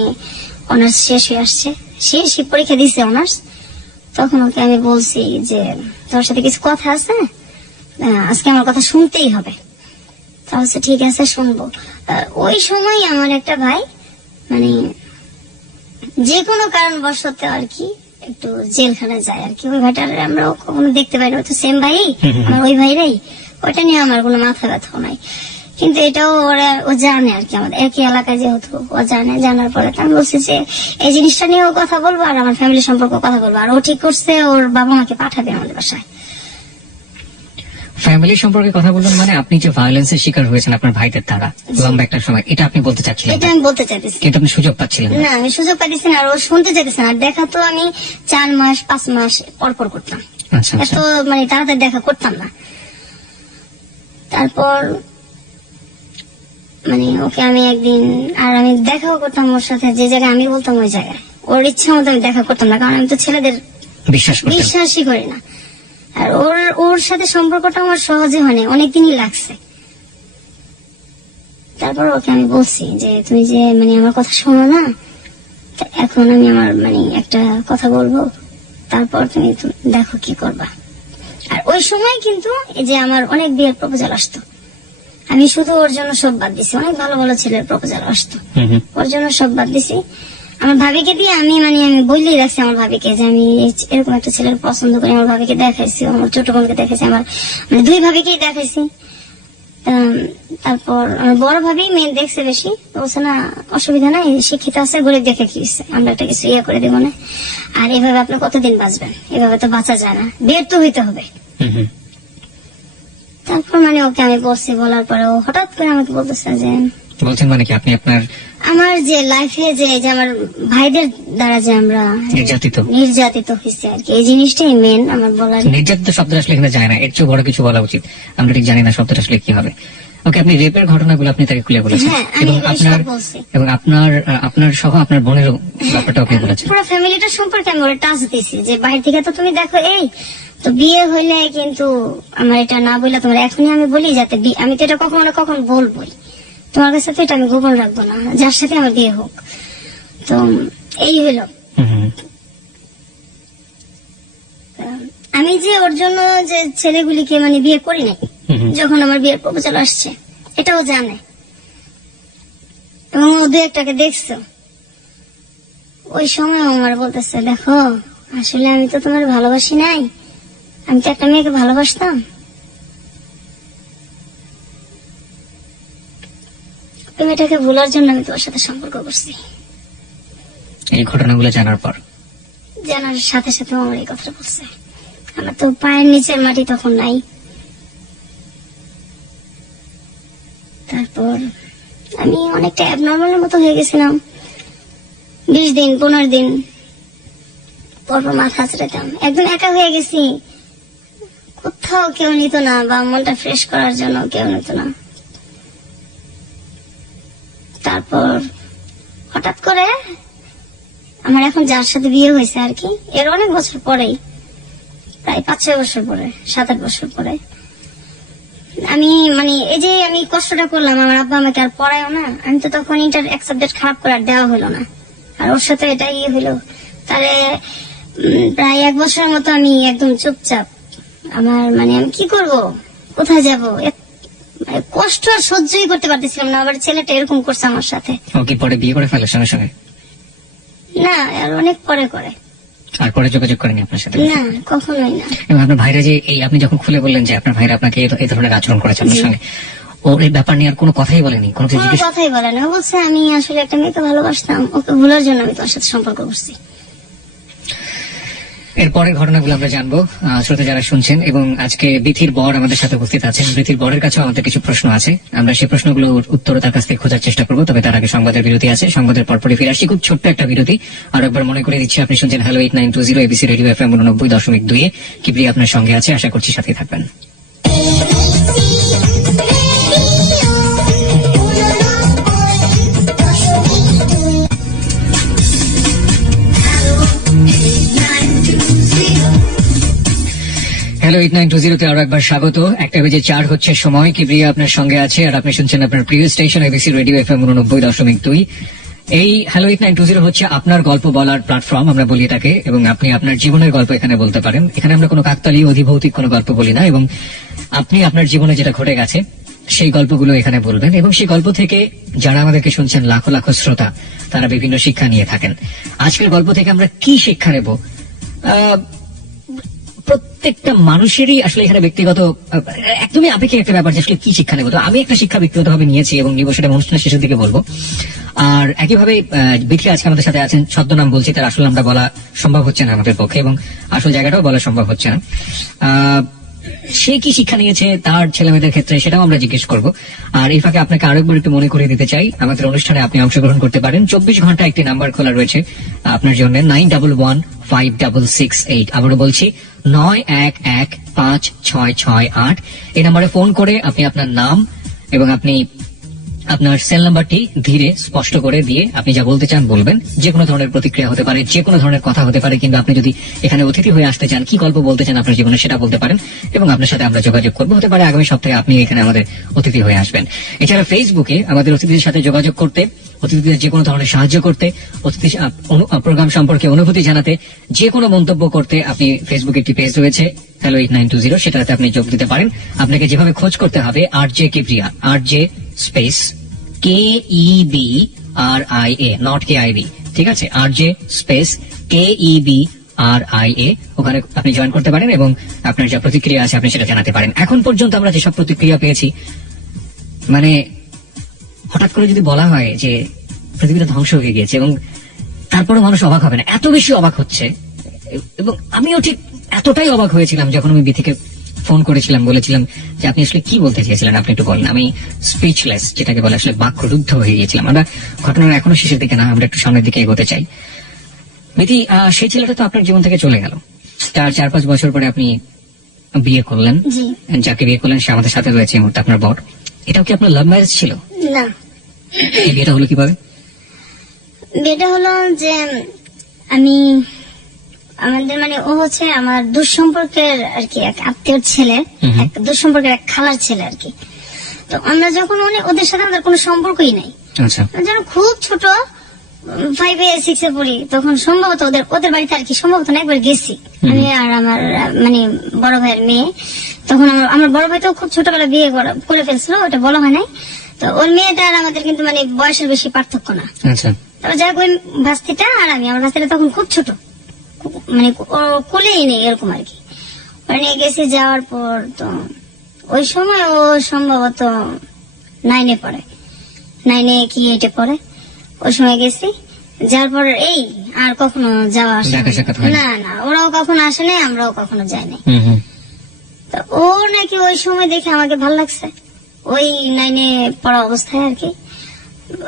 অনার্স শেষ হয়ে আসছে, শেষ পরীক্ষা দিছে অনার্স, তখন ওকে আমি বলছি যে তোর সাথে কিছু কথা আছে, আজকে আমার কথা শুনতেই হবে। তাহলে ঠিক আছে শুনবো। ওই সময় আমার একটা ভাই মানে যে কোনো কারণবশত আর কি একটু জেলখানায় যায় আর কি। ওই ভাইটার আমরা কখনো দেখতে পাই না, তো সেম ভাই আমার ওই ভাইরাই। ওইটা নিয়ে আমার কোনো মাথা ব্যথাও নাই, কিন্তু এটাও ও জানে আর কি, আমাদের একই এলাকায় যেহেতু ও জানে। জানার পরে আমি বলছি যে এই জিনিসটা নিয়েও কথা বলবো আর আমার ফ্যামিলি সম্পর্কে কথা বলবো। আর ও ঠিক করছে, ওর বাবা মাকে পাঠাবে আমাদের বাসায়। ফ্যামিলি সম্পর্কে কথা বলবেন মানে আপনি যে ভায়োলেন্সের শিকার হয়েছেন আপনার ভাইদের দ্বারা লম্বা একটা সময়, এটা আপনি বলতে চাচ্ছিলেন? এটা আমি বলতে চাইতেছি, কিন্তু আপনি সুযোগ পাচ্ছিলেন না। আমি সুযোগ পাইতেছি না, আর ও শুনতে চাইতেছে না। দেখা তো আমি 4 মাস 5 মাস পর করতাম, এত মানে তাড়াতাড়ি দেখা করতাম না। তারপর মানে ওকে আমি একদিন, আর আমি দেখাও করতাম ওর সাথে, যে জায়গায় আমি বলতাম ওই জায়গায়। ওর ইচ্ছা মতো আমি দেখা করতাম না, কারণ আমি তো ছেলেদের বিশ্বাসই করি না। আর ওর সাথে সম্পর্কটা আমার সহজে হয়নি, অনেকদিনই লাগছে। তারপর ওকে আমি বলছি যে তুমি যে মানে আমার কথা শোনো না, এখন আমি আমার মানে একটা কথা বলবো, তারপর তুমি দেখো কি করবা। আর ওই সময় কিন্তু এই যে আমার অনেক বিয়ের প্রপোজাল আসতো, আমি শুধু ওর জন্য সব বাদ দিছি। অনেক ভালো ভালো ছেলের প্রপোজাল আসতো, ওর জন্য সব বাদ দিছি। আমার ভাবিকে দিয়ে আমি বললেই রাখছি আমার ভাবিকে যে আমি এরকম একটা ছেলের পছন্দ করি। আমার ভাবিকে দেখাইছি, আমার ছোট বোনকে দেখাইছি, আমার মানে 2 ভাবিকেই দেখাইছি। তারপর আমার বড় ভাবি মেয়ে দেখছে বেশি, বলছে না অসুবিধা নাই, শিক্ষিত আছে, গরিব দেখে কি হচ্ছে, আমরা একটা কিছু করে দেবো না। আর এভাবে আপনি কতদিন বাঁচবেন, এভাবে তো বাঁচা যায় না, বের তো হইতে হবে। তারপর মানে ওকে আমি বলছি, বলার পরে ও হঠাৎ করে আমাকে বলতেছে যে বলছেন মানে কি আপনি আমার যে লাইফে যে আমার ভাইদের দ্বারা যে আমরা নির্যাতিত হয়েছে আর কি, এই জিনিসটাই মেন আমার বলার। নির্যাতিত শব্দ আসলে এখানে যায় না, এর চেয়ে বড় কিছু বলা উচিত। আমরা ঠিক জানি না শব্দটা আসলে কি হবে। ওকে, আপনি রেপের ঘটনাগুলো আপনি তাকে খুলে বলেছেন, এবং আপনার সহ আপনার বোনের ব্যাপারটা আপনি বলেছেন। পুরো ফ্যামিলিটা সম্পর্কে আমি ওরা টাচ দিছি যে বাইরে থেকে তো তুমি দেখো, এই তো বিয়ে হইলে কিন্তু আমার এটা না বললে তোমার এখনই আমি বলি, যাতে আমি তো এটা কখন বলবোই। তো তোমার কাছে তো এটা আমি গোপন রাখবো না, যার সাথে আমার বিয়ে হোক। তো এই হলো। আমি যে ওর জন্য যে ছেলেগুলিকে মানে বিয়ে করি নাই, যখন আমার বিয়ের প্রপোজাল আসছে এটাও জানে, এবং ও দু একটাকে দেখছো। ওই সময় আমার বলতেছে, দেখো আসলে আমি তো তোমার ভালোবাসি নাই, আমি তো একটা মেয়েকে ভালোবাসতাম। ওই মেয়েটাকে ভুলার জন্য আমি তোমার সাথে সম্পর্ক করছি। এই ঘটনাগুলো জানার পর জানার সাথে সাথে আমার এই কথা বলছে। আমার তো পায়ের নিচের মাটি তখন নাই। তারপর আমি অনেকটা অ্যাবনর্মালের মতো হয়ে গেছিলাম। 20 দিন 15 দিন পরপর মাথা আঁচড়াতাম, একদম একা হয়ে গেছি। কোথাও কেউ নিত না, বা মনটা ফ্রেশ করার জন্য কেউ নিত না। তারপর হঠাৎ করে আমার এখন যার সাথে বিয়ে হয়েছে আর কি, এর অনেক বছর পরেই, প্রায় 5-6 বছর পরে, 7-8 বছর পরে, আমি মানে এই যে আমি কষ্টটা করলাম, আমার আব্বা আমাকে আর পড়ায়ও না। আমি তো তখন ইন্টার এক সাবজেক্ট খারাপ করে আর দেওয়া হলো না, আর ওর সাথে এটাই হলো। তাহলে প্রায় 1 বছরের মতো আমি একদম চুপচাপ। আমার মানে আমি কি করব, কোথায় যাব, কষ্ট আর সহ্যই করতে পারতেছিলাম না। আবার ছেলেটা এরকম করছে আমার সাথে। ও কি পরে বিয়ে করে ফেলে সঙ্গে সঙ্গে? না, আর অনেক পরে করে। আর পরে যোগাযোগ করেনি আপনার সাথে? না, কখনোই না। এবং আপনার ভাইরা যে এই আপনি যখন খুলে বললেন যে আপনার ভাইরা আপনাকে এই ধরনের আচরণ করেছে আপনার সঙ্গে, ওর এই ব্যাপার নিয়ে আর কোনো কথাই বলেনি? কোনো কিছু কোনো জিজ্ঞেস? কথাই বলে না। ও বলছে আমি আসলে একটা মেয়েকে ভালোবাসতাম, ওকে ভুলার জন্য আমি তোমার সাথে সম্পর্ক করছি। এর পরের ঘটনাগুলো আমরা জানবো শ্রোতা যারা শুনছেন। এবং আজকে বিথির বর আমাদের সাথে উপস্থিত আছেন। বিথির বরের কাছেও আমাদের কিছু প্রশ্ন আছে, আমরা সেই প্রশ্নগুলোর উত্তর তার কাছ থেকে খোঁজার চেষ্টা করবো। তবে তার আগে সংবাদের বিরতি আছে, সংবাদের পরপরই ফিরে আসছি। খুব ছোট্ট একটা বিরতি। আর একবার মনে করে দিচ্ছি, আপনি শুনছেন হ্যালো 8920 এবিসি রেডিও FM 89.2 এ। কিবরিয়া আপনার সঙ্গে আছে, আশা করছি সাথে থাকবেন। হ্যালো 8920 তে আরো একবার স্বাগত। 1:04 হচ্ছে সময়। কিবরিয়া আপনার সঙ্গে আছে, আর আপনি শুনছেন আপনার প্রিয় স্টেশন এবিসি রেডিও FM 89.2। এই হ্যালো 8920 হচ্ছে আপনার গল্প বলার প্ল্যাটফর্ম, আমরা বলি এটাকে। এবং আপনি আপনার জীবনের গল্প এখানে বলতে পারেন। এখানে আমরা কোনো কাকতালীয় অধিভৌতিক কোনো গল্প বলি না, এবং আপনি আপনার জীবনে যেটা ঘটে গেছে সেই গল্পগুলো এখানে বলবেন। এবং সেই গল্প থেকে যারা আমাদেরকে শুনছেন, লাখো লাখো শ্রোতা, তারা বিভিন্ন শিক্ষা নিয়ে থাকেন। আজকের গল্প থেকে আমরা কি শিক্ষা নেব? প্রত্যেকটা মানুষেরই আসলে এখানে ব্যক্তিগত একদমই আপেক্ষিক একটা ব্যাপার যে আসলে কি শিক্ষা নেব। তো আমি একটা শিক্ষা ব্যক্তিগতভাবে নিয়েছি এবং নিব, সেটা অনুষ্ঠানের শেষের দিকে বলবো। আর একইভাবে বিথি আজকে আমাদের সাথে আছেন। ছদ্মনাম বলছি, তার আসল নামটা বলা সম্ভব হচ্ছে না আমাদের পক্ষে, এবং আসল জায়গাটাও বলা সম্ভব হচ্ছে না। সে কি শিক্ষা নিয়েছে তার ছেলে মেয়েদের ক্ষেত্রে, সেটাও আমরা জিজ্ঞেস করব। আর এই ফাঁকে আপনাকে আরেকবার একটু মনে করিয়ে দিতে চাই, আমাদের অনুষ্ঠানে আপনি অংশগ্রহণ করতে পারেন। 24 ঘন্টা একটি নাম্বার খোলা রয়েছে আপনার জন্য, 91156668। আবারও বলছি, 91156668। এই নাম্বারে ফোন করে আপনি আপনার নাম এবং আপনি আপনার সেল নাম্বারটি ধীরে স্পষ্ট করে দিয়ে আপনি যা বলতে চান বলবেন। যে কোনো ধরনের প্রতিক্রিয়া হতে পারে, যে কোনো ধরনের কথা হতে পারে, কিন্তু আপনি যদি এখানে অতিথি হয়ে আসতে চান, কি গল্প বলতে চান আপনার জীবনে সেটা বলতে পারেন, এবং আপনার সাথে আমরা যোগাযোগ করবো। হতে পারে আগামী সপ্তাহে আপনি এখানে আমাদের অতিথি হয়ে আসবেন। এছাড়া ফেসবুকে আমাদের অতিথিদের সাথে যোগাযোগ করতে, অতিথিদের যে কোনো ধরনের সাহায্য করতে, অতিথি প্রোগ্রাম সম্পর্কে অনুভূতি জানাতে, যে কোনো মন্তব্য করতে, আপনি ফেসবুকে একটি পেজ রয়েছে হ্যালো 8920, সেটাতে আপনি যোগ দিতে পারেন। আপনাকে যেভাবে খোঁজ করতে হবে, RJ Kibria, RJ space KEBRIA, not KIB, ঠিক আছে? RJ স্পেস KEBRIA, ওখানে আপনি জয়েন করতে পারেন এবং আপনার যা প্রতিক্রিয়া আছে আপনি সেটা জানাতে পারেন। এখন পর্যন্ত আমরা যেসব প্রতিক্রিয়া পেয়েছি, মানে হঠাৎ করে যদি বলা হয় যে পৃথিবীটা ধ্বংস হয়ে গিয়েছে, এবং তারপরে মানুষ অবাক হবে না, এত বেশি অবাক হচ্ছে। এবং আমিও ঠিক এতটাই অবাক হয়েছিলাম যখন আমি বিথিকে ফোন করেছিলাম, বলেছিলাম যে আপনি আসলে কি বলতে চেয়েছিলেন, আপনি একটু বলেন। আমি স্পিচলেস, যেটাকে বলে, আসলে বাকরুদ্ধ হয়ে গিয়েছিলাম। আমরা ঘটনার এখনো শেষের দিকে না, আমরা একটু সামনের দিকে এগোতে চাই। বিথি, সেই ছেলেটা তো আপনার জীবন থেকে চলে গেল। 4-5 বছর পরে আপনি বিয়ে করলেন। যাকে বিয়ে করলেন সে আমাদের সাথে রয়েছে এই মুহূর্তে, আপনার বর। এটাও কি আপনার লাভ ম্যারেজ ছিল? না। এই বিয়েটা হলো কিভাবে? বিয়েটা হলো যে আমাদের মানে ও হচ্ছে আমার দুঃসম্পর্কের আর কি এক আত্মীয়র ছেলে, এক দুঃসম্পর্কের এক খালার ছেলে আর কি। তো আমরা যখন ওদের সাথে আমাদের কোনো সম্পর্কই নাই, আচ্ছা যখন খুব ছোট 5 এ 6 এ পড়ি, তখন সম্ভবত ওদের বাড়িতে আর কি সম্ভবত না একবার গেছি আমি আর আমার মানে বড় ভাইয়ের মেয়ে। তখন আমার বড় ভাই তো খুব ছোটবেলা বিয়ে করে ফেলছিল, ওটা বলা হয় নাই। তো ওর মেয়েটা আর আমাদের কিন্তু মানে বয়সের বেশি পার্থক্য না। আচ্ছা তবে যাই হোক, ওই ভাস্তিটা আর আমি, আমার ভাস্তিটা তখন খুব ছোট, মানে কোলেই নেই এরকম আর কি। ওরা নিয়ে গেছি, যাওয়ার পর তো ওই সময় ও সম্ভবত 9 এ পড়ে, 9 এ কি 8 এ পড়ে। ওই সময় গেছি, যার পর এই আর কখনো যাওয়া আসা দেখা সাক্ষাৎ হয়নি? না, ওরাও কখনো আসে নাই, আমরাও কখনো যাই নাই। হুম হুম। তো ও নাকি ওই সময় দেখে আমাকে ভালো লাগছে, ওই 9 এ পড়া অবস্থায় আর কি,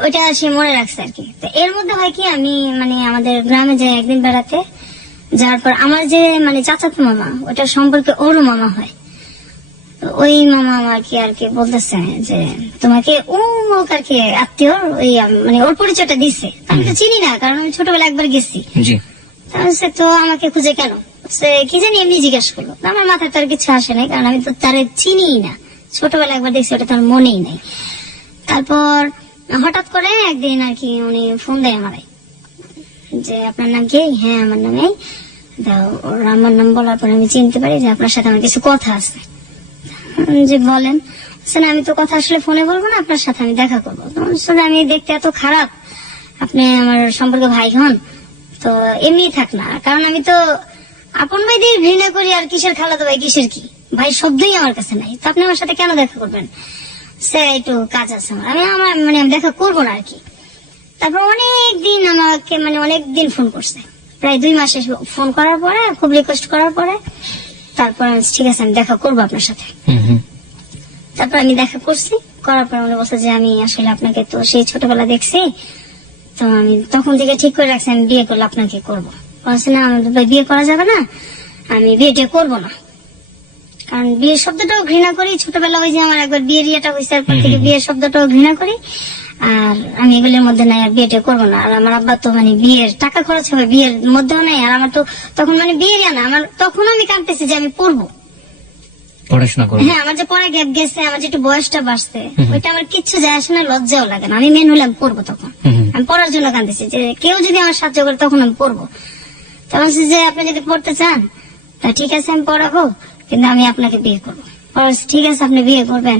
ওইটা সে মনে রাখছে আর কি। তো এর মধ্যে হয় কি, আমি মানে আমাদের গ্রামে যাই একদিন বেড়াতে, যার পর আমার যে মানে চাচাতো মামা, ওটা সম্পর্কে ওরও মামা হয়। তো ওই মামা আমাকে আর কি বলতেছে যে তোমাকে অমুক আর কি আত্মীয়, ওই মানে ওর পরিচয়টা দিচ্ছে। আমি তো চিনি না, কারণ আমি ছোটবেলা একবার গেছি। জি সে তো আমাকে খুঁজে কেন, সে কি জানি এমনি জিজ্ঞাসা করলো। আমার মাথায় তার কিছু আসে নাই, কারণ আমি তো তারে চিনিই না, ছোটবেলা একবার দেখছি, ওটা তার মনেই নাই। তারপর হঠাৎ করে একদিন আর কি উনি ফোন দেয় আমারে, যে আপনার নাম কি? হ্যাঁ আমার নাম এই। ওর আমার নাম বলার পর আমি চিনতে পারি যে আপনার সাথে আমার কিছু কথা আছে। যে বলেন। না, আমি তো কথা আসলে ফোনে বলবো না, আপনার সাথে আমি দেখা করবো। আসলে আমি দেখতে এত খারাপ, আপনি আমার সম্পর্কে ভাই হন তো এমনি থাক না, কারণ আমি তো আপন ভাই দিয়ে ঘৃণা করি, আর কিসের খালাতো ভাই কিসের কি ভাই শব্দই আমার কাছে নাই, তো আপনি আমার সাথে কেন দেখা করবেন? সে একটু কাজ আছে আমার মানে আমি দেখা করবো না আর কি। তারপর অনেকদিন আমাকে মানে অনেকদিন ফোন করছে, প্রায় 2 মাসে ফোন করার পরে, খুব রিকোয়েস্ট করার পরে তারপর ঠিক আছে আমি দেখা করবো আপনার সাথে। হুম হুম। তারপর আমি দেখা করছি, করার পর উনি বলছে যে আমি আসলে আপনাকে তো সেই ছোটবেলা দেখছি, তো আমি তখন থেকে ঠিক করে রাখছি আমি বিয়ে করলে আপনাকে করবো। বলছে না, আমাদের ভাই বিয়ে করা যাবে না, আমি বিয়েটা করবো না, কারণ বিয়ের শব্দটাও ঘৃণা করি। ছোটবেলা ওই যে আমার একবার বিয়ের ইয়েটা হয়েছে, তারপর থেকে বিয়ের শব্দটাও ঘৃণা করি, আর আমি এগুলোর মধ্যে নাই, আর বিয়েটা করবো না। আর আমার আব্বা তো মানে বিয়ের টাকা খরচ হবে, বিয়ের মধ্যেও নাই, আর আমার তো তখন মানে বিয়ের না, আমার তখন আমি কাঁদতেছি যে আমি পড়বো, পড়াশোনা করবো। হ্যাঁ আমার যে পড়া গ্যাপ গেছে, আমার যে একটু বয়সটা বাড়ছে, ওইটা আমার কিচ্ছু যায় আসে না, লজ্জাও লাগে না। আমি মেন হলে আমি পড়বো তখন, আমি পড়ার জন্য কাঁদতেছি যে কেউ যদি আমার সাহায্য করে তখন আমি পড়বো। তখন যে আপনি যদি পড়তে চান তা ঠিক আছে আমি পড়াবো, কিন্তু আমি আপনাকে বিয়ে করবো। ঠিক আছে আপনি বিয়ে করবেন,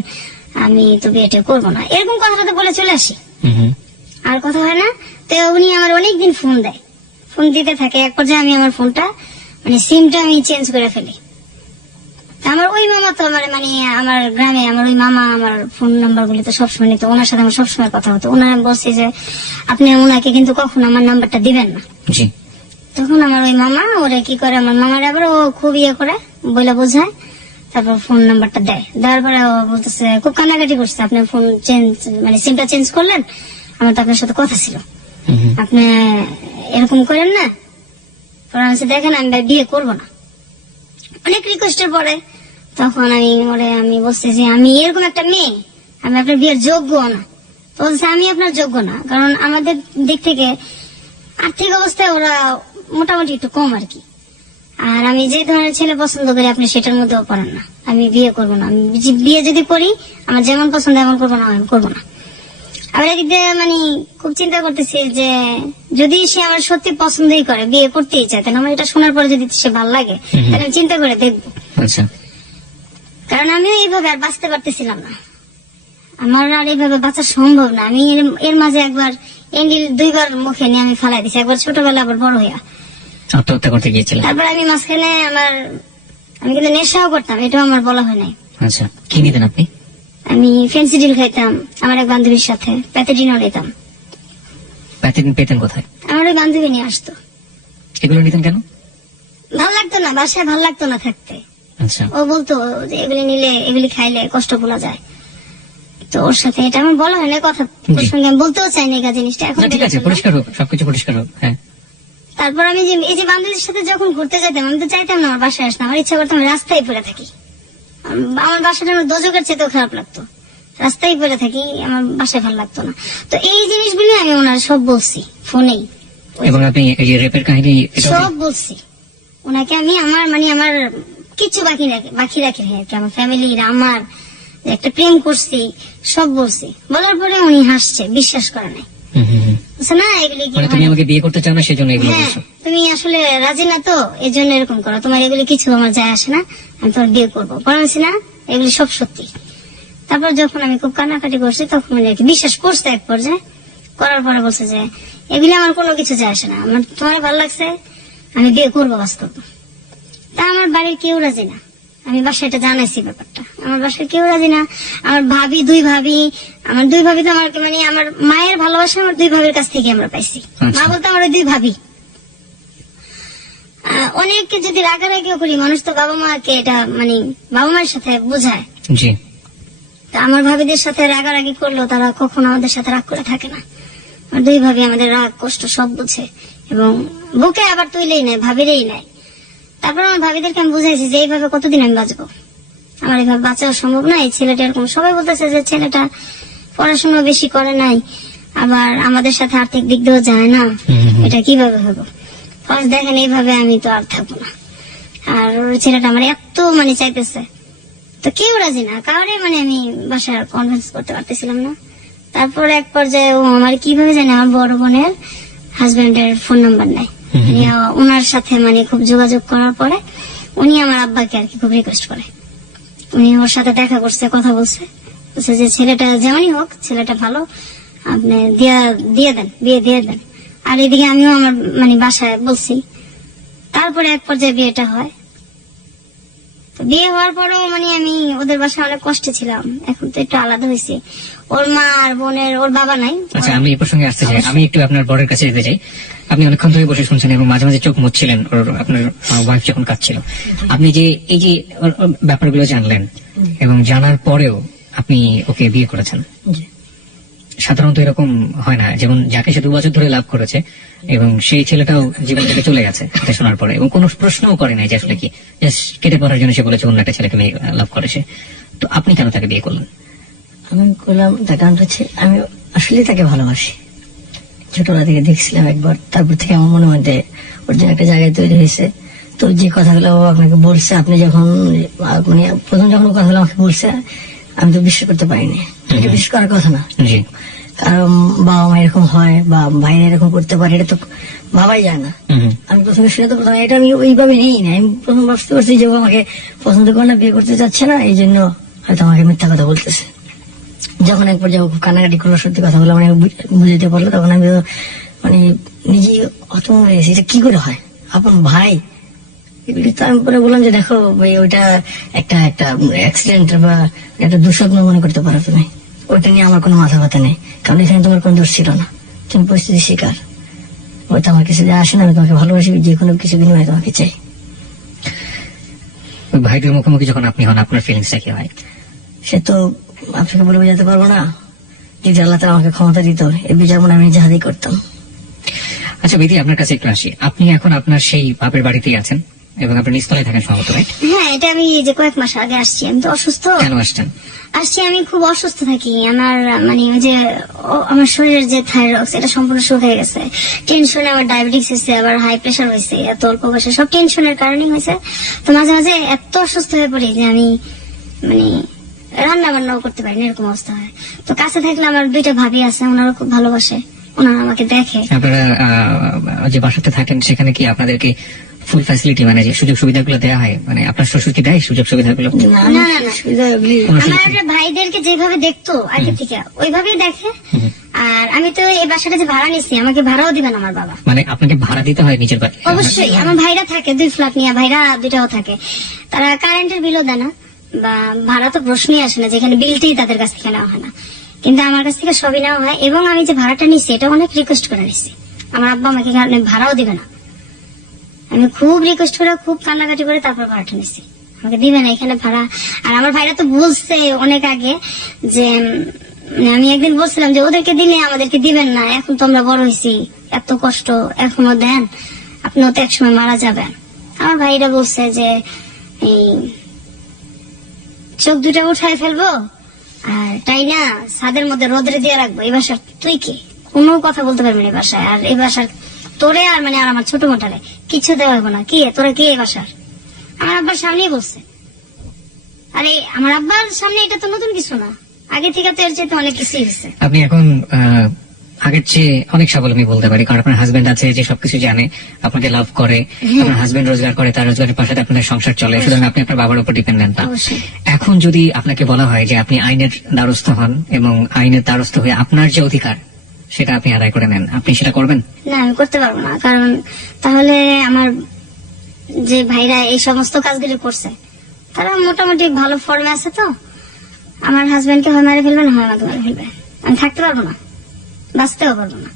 আমি তো বিয়েটা করবো না, এরকম কথাটা তো বলে চলে আসি, আর কথা হয় না। তো উনি আমার অনেকদিন ফোন দেয়, ফোন দিতে থাকে। এক পর্যায়ে আমি আমার ফোনটা মানে সিমটা আমি চেঞ্জ করে ফেলি। আমার ওই মামা তো আমার মানে আমার গ্রামে আমার ওই মামা আমার ফোন নাম্বার গুলি তো সবসময় নিত, ওনার সাথে আমার সবসময় কথা হতো। ওনার বলছি যে আপনি ওনাকে কিন্তু কখনো আমার নাম্বারটা দিবেন না। জি। তখন আমার ওই মামা ওরা কি করে, আমার মামার আবার ও খুব ইয়ে করে বলে বোঝায়, তারপর ফোন নাম্বারটা দেয়। দেওয়ার পরে ও বলতেছে, খুব কান্নাকাটি করছে, আপনি ফোন চেঞ্জ মানে সিমটা চেঞ্জ করলেন, আমার তো আপনার সাথে কথা ছিল, আপনি এরকম করেন না। পরে আমি দেখেন আমি বিয়ে করবো না। অনেক রিকোয়েস্টের পরে তখন আমি বলছি যে আমি এরকম একটা মেয়ে, আমি আপনার বিয়ের যোগ্য না। তো বলছে আমি আপনার যোগ্য না, কারণ আমাদের দিক থেকে আর্থিক অবস্থায় ওরা মোটামুটি একটু কম আর কি, আর আমি যে ধরনের ছেলে পছন্দ করি আপনি সেটার মধ্যেও পড়েন না, আমি বিয়ে করবো না। আমি বিয়ে যদি করি আমার যেমন পছন্দ এমন করবো না, আমি করবো না। আবার একদিকে মানে খুব চিন্তা করতেছি যে যদি সে আমার সত্যি পছন্দই করে, বিয়ে করতেই চায়, তাহলে আমার এটা শোনার পরে যদি সে ভালো লাগে তাহলে আমি চিন্তা করে দেখবো। আচ্ছা। কারণ আমিও এইভাবে আর বাঁচতে পারতেছিলাম না, আমার আর এইভাবে বাঁচা সম্ভব না। আমি এর মাঝে একবার এন্ডিল 2 বার মুখে নিয়ে আমি ফালাই দিছি, একবার ছোটবেলা আবার বড় হইয়া আত্মহত্যা করতে গিয়েছিলেন। তারপর আমি মাঝখানে আমি কিন্তু নেশাও করতাম, এটাও আমার বলা হয় নাই। আচ্ছা, কি নিতেন আপনি? আমি ফেন্সিডিল খাইতাম, আমার এক বান্ধবীর সাথে প্যাথেডিনও নিতাম। প্যাথেডিন পেতেন কোথায়? আমার ওই বান্ধবী নিয়ে আসতো। এগুলো নিতেন কেন? ভালো লাগতো না, বাসায় ভালো লাগতো না থাকতে। আচ্ছা। ও বলতো যে এগুলি নিলে এগুলি খাইলে কষ্ট ভোলা যায়, তো ওর সাথে এটা আমার বলা হয় না, কথা ওর সঙ্গে আমি বলতেও চাই না এই জিনিসটা এখন। ঠিক আছে, পরিষ্কার হোক, সবকিছু পরিষ্কার হোক। হ্যাঁ। তারপর আমি যে এই যে বান্ধবীর সাথে যখন ঘুরতে যেতাম, আমি তো চাইতাম না আমার বাসায় আসতাম, আমার ইচ্ছা করতাম রাস্তায় পড়ে থাকি। আমার বাসাটা আমার দোজকের চেয়েও খারাপ লাগতো, রাস্তায় পড়ে থাকি, আমার বাসায় ভালো লাগতো না। তো এই জিনিসগুলি আমি ওনার সব বলছি ফোনেই, এবং আপনি এই যে রেপের কাহিনী সব বলছি ওনাকে। আমি আমার কিছু বাকি রাখি আর কি, আমার ফ্যামিলির, আমার যে একটা প্রেম করছি, সব বলছি। বলার পরে উনি হাসছে, বিশ্বাস করে নাই। বলছে, না এগুলি কি মানে তুমি আমাকে বিয়ে করতে চাও না সেজন্য এগুলো হ্যাঁ, বলছো? তুমি আসলে রাজি না তো, এই জন্য এরকম করো, তোমার এগুলি কিছু আমার যায় আসে না, আমি তোমার বিয়ে করবো। বলছি না এগুলি সব সত্যি। তারপর যখন আমি খুব কান্নাকাটি করছি তখন উনি আর কি বিশ্বাস করছে এক পর্যায়ে। করার পরে বলছে যে এগুলি আমার কোনো কিছু যায় আসে না, আমার তোমার ভালো লাগছে, আমি বিয়ে করবো, বাস্তব। তা আমার বাড়ির কেউ রাজি না। আমি বাসায় এটা জানাইছি ব্যাপারটা, আমার বাসায় কেউ রাজি না। আমার ভাবি, দুই ভাবি, আমার দুই ভাবি তো আমার মানে আমার মায়ের ভালোবাসা আমার দুই ভাবির কাছ থেকে আমরা পাইছি। মা বলতে আমার ওই দুই ভাবি। অনেককে যদি রাগারাগিও করি, মানুষ তো বাবা মাকে এটা মানে বাবা মায়ের সাথে বোঝায়। জি। তা আমার ভাবিদের সাথে রাগারাগি করলেও তারা কখনো আমাদের সাথে রাগ করে থাকে না। আমার দুই ভাবি আমাদের রাগ কষ্ট সব বুঝে এবং বুকে আবার তুইলেই নেয়, ভাবিরেই নেয়। তারপর আমার ভাবিদেরকে আমি বুঝাইছি যে এইভাবে কতদিন আমি বাঁচবো, আমার এইভাবে বাঁচাও সম্ভব না। এই ছেলেটা এরকম, সবাই বলতেছে যে ছেলেটা পড়াশোনা বেশি করে নাই, আবার আমাদের সাথে আর্থিক দিক দিয়েও যায় না, এটা কিভাবে হবো। ফার্স্ট দেখেন এইভাবে আমি তো আর থাকবো না। আর ওই ছেলেটা আমার এত মানে চাইতেছে, তো কেউ রাজি না, কাউরে মানে আমি বাসায় কনভিন্স করতে পারতেছিলাম না। তারপরে এক পর্যায়ে ও আমার কিভাবে জানে আমার বড় বোনের হাজবেন্ডের ফোন নাম্বার নেয়, ওনার সাথে মানে খুব যোগাযোগ করার পরে উনি আমার আব্বাকে আর কি খুব রিকোয়েস্ট করে। উনি ওর সাথে দেখা করছে, কথা বলছে, বলছে যে ছেলেটা যেমনই হোক, ছেলেটা ভালো, আপনি দিয়ে দেন, বিয়ে দিয়ে দেন। আর এদিকে আমিও আমার মানে বাসায় বলছি। তারপরে এক পর্যায়ে বিয়েটা হয়। তো বিয়ে হওয়ার পরেও মানে আমি ওদের বাসায় অনেক কষ্টে ছিলাম, এখন তো একটু আলাদা হয়েছে। ওর মা আর বোনের, ওর বাবা নাই। আচ্ছা, আমি এই প্রসঙ্গে আসতে চাই। আমি একটু আপনার বরের কাছে যেতে চাই। আপনি অনেকক্ষণ ধরে বসে শুনছেন এবং মাঝে মাঝে চোখ মুছছিলেন ওর, আপনার ওয়াইফ যখন কাঁদছিল। আপনি যে এই যে ওর ব্যাপারগুলো জানলেন এবং জানার পরেও আপনি ওকে বিয়ে করেছেন, সাধারণত এরকম হয় না। যেমন যাকে সে 2 বছর ধরে লাভ করেছে এবং সেই ছেলেটাও জীবন থেকে চলে গেছে এটা শোনার পরে, এবং কোনো প্রশ্নও করে নাই যে আসলে কি, জাস্ট কেটে পড়ার জন্য সে বলেছে অন্য একটা ছেলেকে মেয়ে লাভ করেছে। তো আপনি কেন তাকে বিয়ে করলেন? আমি করলাম তার কারণটা হচ্ছে আমি আসলে তাকে ভালোবাসি। ছোটবেলা থেকে দেখছিলাম একবার, তারপর থেকে আমার মনে মধ্যে ওর জন্য একটা জায়গায় তৈরি হয়েছে। তো যে কথাগুলো ও আপনাকে বলছে, আপনি যখন মানে প্রথম যখন কথাগুলো আমাকে বলছে, আমি তো বিশ্বাস করতে পারিনি। এটা বিশ্বাস করার কথা না, জি। কারণ বাবা মা এরকম হয় বা ভাইরা এরকম করতে পারে, এটা তো ভাবাই যায় না। আমি প্রথমে শুনে তো প্রথমে এটা আমি ওইভাবে নেই না। আমি প্রথম বুঝতে পারছি যে ও আমাকে পছন্দ করে না, বিয়ে করতে চাচ্ছে না, এই জন্য হয়তো আমাকে মিথ্যা কথা বলতেছে। যখন এক পর্যায়ে খুব কান্নাকাটি করলো, সত্যি কথা বলে মানে বুঝতে পারলো, তখন আমি মানে নিজেই হতভম্ব হয়ে গেছি, এটা কি করে হয়, আপন ভাই। এগুলি তো আমি পরে বললাম যে দেখো ভাই, ওইটা একটা অ্যাক্সিডেন্ট বা একটা দুঃস্বপ্ন মনে করতে পারো তুমি, ওইটা নিয়ে আমার কোনো মাথা ব্যথা নেই, কারণ এখানে তোমার কোনো দোষ ছিল না, তুমি পরিস্থিতির শিকার। ওইটা আমার কিছু যে আসে না, আমি তোমাকে ভালোবাসি, যে কোনো কিছু বিনিময়ে তোমাকে চাই। ভাইদের মুখোমুখি যখন আপনি হন, আপনার ফিলিংসটা কি হয়? সে তো আপনাকে বলে বোঝাতে পারবো না। যদি আল্লাহ তাআলা আমাকে ক্ষমতা দিত, এই বিচার মনে আমি জাহাজই করতাম। আচ্ছা বিধি, আপনার কাছে একটু আসি। আপনি এখন আপনার সেই বাপের বাড়িতেই আছেন এবং আপনি নিস্তলায় থাকেন সম্ভবত, রাইট? হ্যাঁ, এটা আমি এই যে কয়েক মাস আগে আসছি। আমি তো অসুস্থ। কেন আসছেন? আসছি, আমি খুব অসুস্থ থাকি। আমার মানে ওই যে আমার শরীরের যে থাইরয়েড, এটা সম্পূর্ণ শুকিয়ে গেছে। টেনশনে আমার ডায়াবেটিস হয়েছে, আবার হাই প্রেশার হয়েছে, এত অল্প বয়সে, সব টেনশনের কারণেই হয়েছে। তো মাঝে মাঝে এত অসুস্থ হয়ে পড়ি যে আমি মানে রান্না বান্নাও করতে পারি না, এরকম অবস্থা হয়। তো কাছে থাকলে আমার 2টা ভাবি আছে, ওনারা খুব ভালোবাসে, ওনারা আমাকে দেখে। আপনারা যে বাসাতে থাকেন সেখানে কি আপনাদেরকে ফুল ফ্যাসিলিটি মানে যে সুযোগ সুবিধাগুলো দেওয়া হয়? মানে আপনার শ্বশুর কি দেয় সুযোগ সুবিধাগুলো? না, না, না। সুবিধা ওগুলি আমার ভাইদেরকে যেভাবে দেখতো আগে থেকে ওইভাবেই দেখে। আর আমি তো এই বাসাটা যে ভাড়া নিছি, আমাকে ভাড়াও দিবেন আমার বাবা। মানে আপনাকে ভাড়া দিতে হয় নিজের বাড়ি? অবশ্যই। আমার ভাইরা থাকে 2 ফ্ল্যাট নিয়ে, ভাইরা 2টাও থাকে। তারা কারেন্টের বিলও দেয় না, বা ভাড়া তো প্রশ্নই আসে না, যেখানে বিলটাই তাদের কাছ থেকে নেওয়া হয় না। কিন্তু আমার কাছ থেকে সবই নেওয়া হয়। এবং আমি যে ভাড়াটা নিচ্ছি, এটা অনেক রিকোয়েস্ট করে নিচ্ছি। আমার আব্বা আমাকে ভাড়াও দিবে না, আমি খুব রিকোয়েস্ট করে, খুব কান্নাকাটি করে তারপর ভাড়াটা নিচ্ছি, আমাকে দিবে না এখানে ভাড়া। আর আমার ভাইরা তো বলছে অনেক আগে যে আমি একদিন বলছিলাম যে ওদেরকে দিলে আমাদেরকে দিবেন না, এখন তো আমরা বড় হয়েছি, এত কষ্ট এখনো দেন, আপনিও তো একসময় মারা যাবেন। আমার ভাইরা বলছে যে এই চোখ 2টা উঠায় ফেলবো আর তাই না ছাদের মধ্যে রোদরে দিয়ে রাখবো। এই বাসার তুই কি কোনো কথা বলতে পারবি না এই বাসায়, আর এই বাসার তোরে আর মানে আর আমার ছোট মোটারে কিছু দেওয়া হবো না, কি তোরা কি এই বাসার। আমার আব্বার সামনেই বলছে। আরে আমার আব্বার সামনে এটা তো নতুন কিছু না, আগে থেকে তো এর চেয়ে তো অনেক কিছুই হয়েছে। আপনি এখন আগের চেয়ে অনেক স্বাবলম্বী বলতে পারি, কারণ আপনার হাজবেন্ড আছে যে সবকিছু জানে, আপনাকে লাভ করে, আপনার হাজবেন্ড রোজগার করে, তার রোজগারের পাশে আপনাদের সংসার চলে, সুতরাং আপনি আপনার বাবার উপর ডিপেন্ডেন্ট না। অবশ্যই। এখন যদি আপনাকে বলা হয় যে আপনি আইনের দ্বারস্থ হন এবং আইনের দ্বারস্থ হয়ে আপনার যে অধিকার সেটা আপনি আদায় করে নেন, আপনি সেটা করবেন? না, আমি করতে পারবো না, কারণ তাহলে আমার যে ভাইরা এই সমস্ত কাজগুলি করছে তারা মোটামুটি ভালো ফর্মে আছে, তো আমার হাজবেন্ডকে হয় মেরে ফেলবে, না হয় আমাকে মেরে ফেলবে, আমি থাকতে পারবো না, বাঁচতেও পারবো না।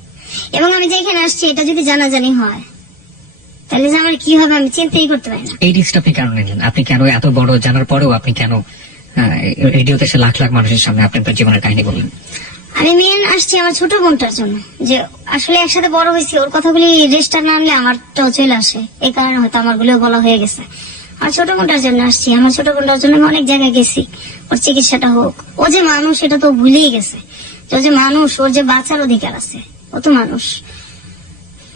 এবং আমি যে এখানে আসছি এটা যদি জানাজানি হয় তাহলে যে আমার কি হবে আমি চিন্তাই করতে পারি না। এই রিস্কটা আপনি কেন নিলেন? আপনি কেন এত বড় জানার পরেও আপনি কেন রেডিওতে এসে লাখ লাখ মানুষের সামনে আপনি আপনার জীবনের কাহিনী বললেন? আমি মেন আসছি আমার ছোট বোনটার জন্য, যে আসলে একসাথে বড় হয়েছি, ওর কথাগুলি রেজিস্টার না আনলে আমারটাও চলে আসে, এই কারণে হয়তো আমার গুলো বলা হয়ে গেছে। আমার ছোট বোনটার জন্য আসছি, আমার ছোট বোনটার জন্য আমি অনেক জায়গায় গেছি, ওর চিকিৎসাটা হোক। ও যে মানুষ এটা তো ভুলেই গেছে, ও যে মানুষ, ওর যে বাঁচার অধিকার আছে, ও তো মানুষ।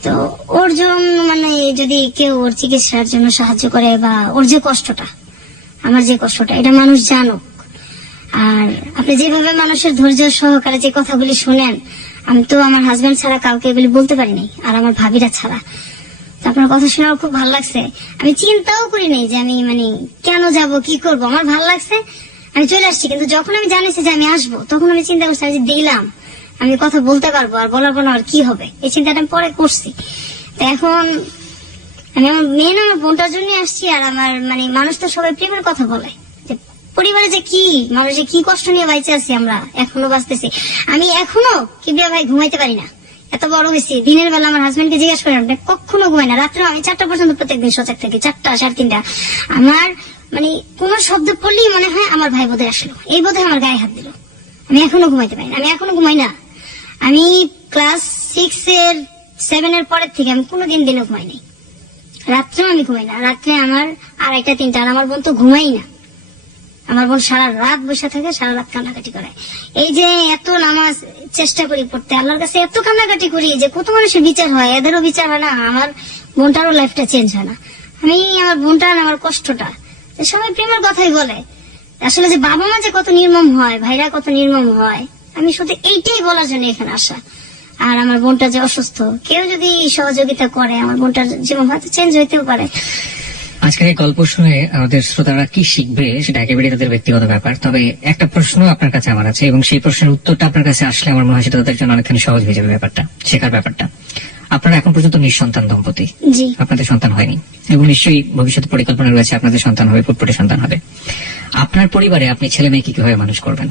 তো ওর জন্য মানে যদি কেউ ওর চিকিৎসার জন্য সাহায্য করে, বা ওর যে কষ্টটা, আমার যে কষ্টটা, এটা মানুষ জানুক। আর আপনি যেভাবে মানুষের ধৈর্য সহকারে যে কথাগুলি শুনেন, আমি তো আমার হাজবেন্ড ছাড়া কাউকে এগুলি বলতে পারিনি, আর আমার ভাবিরা ছাড়া। তো আপনার কথা শুনে আমার খুব ভালো লাগছে, আমি চিন্তাও করি নাই যে আমি মানে কেন যাব, কি করব, আমার ভালো লাগছে, আমি চলে আসছি। কিন্তু যখন আমি জানিছি যে আমি আসবো, তখন আমি চিন্তা করছি, আমি যে দিলাম আমি কথা বলতে পারবো, আর বলার পর আর কি হবে, এই চিন্তাটা আমি পরে করছি। তো এখন আমি আমার মেন আমার বোনটার জন্য আসছি। আর আমার মানে মানুষ তো সবাই প্রেমের কথা বলে, যে পরিবারে যে কি মানুষ যে কি কষ্ট নিয়ে বাইচে আছি, আমরা এখনো বাঁচতেছি। আমি এখনো কিবরিয়া ভাই ঘুমাইতে পারি না, এত বড় হয়েছি। দিনের বেলা আমার হাজবেন্ডকে জিজ্ঞাসা করেন, কখনো ঘুমাই না, রাত্রে আমি 4টা পর্যন্ত প্রত্যেকদিন সজাগ থাকি, 4টা 3:30। আমার মানে কোন শব্দ পড়লেই মনে হয় আমার ভাই বোধহয় আসলো, এই বোধহয় আমার গায়ে হাত দিল। আমি এখনো ঘুমাইতে পারি না, আমি এখনো ঘুমাই না। আমি ক্লাস 7 এর পরের থেকে আমি কোনোদিন দিনে ঘুমাই নাই, রাত্রেও আমি ঘুমাই না। রাত্রে আমার 2:30 3টা, আর আমার বোন তো ঘুমাই না। আমার বোন সারা রাত বসে থাকে, সারা রাত কান্নাকাটি করে। এই যে এত নামাজ চেষ্টা করি পড়তে, আল্লাহর কাছে এত কান্নাকাটি করি যে কত মানুষের বিচার হয়, এদেরও বিচার হয় না, আমার বোনটারও লাইফটা চেঞ্জ হয় না। আমি আমার বোনটা আর আমার কষ্টটা, সবাই প্রেমের কথাই বলে, আসলে যে বাবা মা যে কত নির্মম হয়, ভাইরা কত নির্মম হয়, আমি শুধু এইটাই বলার জন্য এখানে আসা। আর আমার বোনটা যে অসুস্থ, কেউ যদি সহযোগিতা করে আমার বোনটার জীবন হয়তো চেঞ্জ হইতেও পারে। আজকের এই গল্প শুনে আমাদের শ্রোতারা কি শিখবে সেটা একেবারে তাদের ব্যক্তিগত ব্যাপার। তবে একটা প্রশ্ন আপনার কাছে আমার আছে, এবং সেই প্রশ্নের উত্তরটা আপনার কাছে আসলে আমার মনে হয় সেটা তাদের জন্য অনেকখানি সহজ হয়ে যাবে ব্যাপারটা, শেখার ব্যাপারটা। আপনারা এখন পর্যন্ত নিঃসন্তান দম্পতি, জি, আপনাদের সন্তান হয়নি, এবং নিশ্চয়ই ভবিষ্যতে পরিকল্পনা রয়েছে আপনাদের সন্তান হবে, ফুটফুটে সন্তান হবে। আপনার পরিবারে আপনি ছেলে মেয়েকে কিভাবে মানুষ করবেন?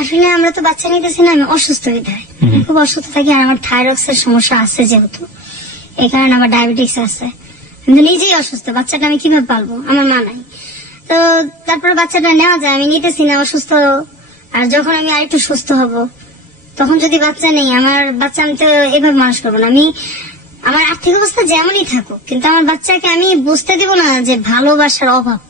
আসলে আমরা তো বাচ্চা নিতেছি না, আমি অসুস্থ বিধায় খুব অসুস্থ থাকি। আর আমার থাইরয়েডের সমস্যা আছে যেহেতু, এই কারণে আমার ডায়াবেটিস আছে, কিন্তু নিজেই অসুস্থ। বাচ্চাটা আমি কিভাবে পালবো, আমার মা নাই। তো তারপরে বাচ্চাটা নেওয়া যায়, আমি নিতেছি না, অসুস্থ। আর যখন আমি আরেকটু সুস্থ হব, তখন যদি বাচ্চা নেই, আমার বাচ্চা আমি তো এভাবে মানুষ করবো না। আমি আমার আর্থিক অবস্থা যেমনই থাকুক, কিন্তু আমার বাচ্চাকে আমি বুঝতে দেবো না যে ভালোবাসার অভাব।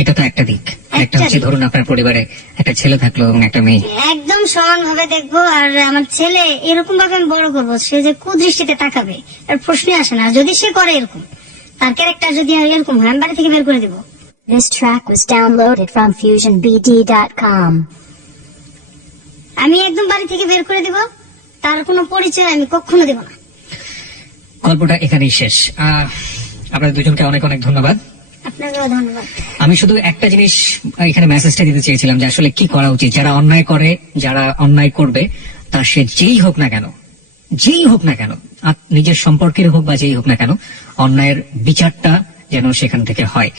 এটা তো একটা দিক। একটা হচ্ছে ধরুন আপনার পরিবারে একটা ছেলে থাকলো এবং একটা মেয়ে, একদম সমান ভাবে দেখবো। আর আমার ছেলে এরকম ভাবে আমি বড় করবো, সে যে কুদৃষ্টিতে তাকাবে আর প্রশ্নে আসে না। যদি সে করে এরকম, তার ক্যারেক্টার যদি এরকম হয়, আমি বাড়ি থেকে বের করে দিব। This track was downloaded from FusionBD.com. আমি একদম বাড়ি থেকে বের করে দিব, তার কোনো পরিচয় আমি কখনো দেব না। গল্পটা এখানেই শেষ। আপনাদের দুজনকে অনেক অনেক ধন্যবাদ। আপনাকেও ধন্যবাদ। আমি শুধু একটা জিনিস এখানে মেসেজটা দিতে চেয়েছিলাম, যে আসলে কি করা উচিত। যারা অন্যায় করে, যারা অন্যায় করবে, তা সে যেই হোক না কেন, আর নিজের সম্পর্কের হোক বা যেই হোক না কেন, অন্যায়ের বিচারটা যেন সেখান থেকে হয়।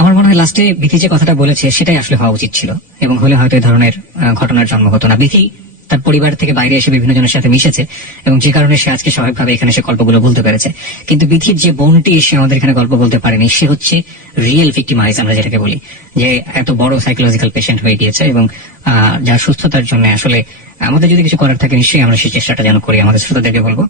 আমার মনে হয় লাস্টে বিথি যে কথাটা বলেছে সেটাই আসলে হওয়া উচিত ছিল, এবং হলে হয়তো এই ধরনের ঘটনার জন্ম হতো না। বিথি তার পরিবার থেকে বাইরে এসে বিভিন্ন জনের সাথে মিশেছে, এবং যে কারণে সে আজকে স্বাভাবিকভাবে এখানে এসে গল্পগুলো বলতে পেরেছে। কিন্তু বিথির যে বোনটি এসে আমাদের এখানে গল্প বলতে পারেনি, সে হচ্ছে রিয়েল ভিক্টিমাইজ, আমরা যেটাকে বলি, যে এত বড় সাইকোলজিক্যাল পেশেন্ট হয়ে গিয়েছে, এবং যার সুস্থতার জন্য আসলে আমাদের যদি কিছু করার থাকে নিশ্চয়ই আমরা সেই চেষ্টাটা যেন করি। আমাদের শ্রোতাদেরকে বলবো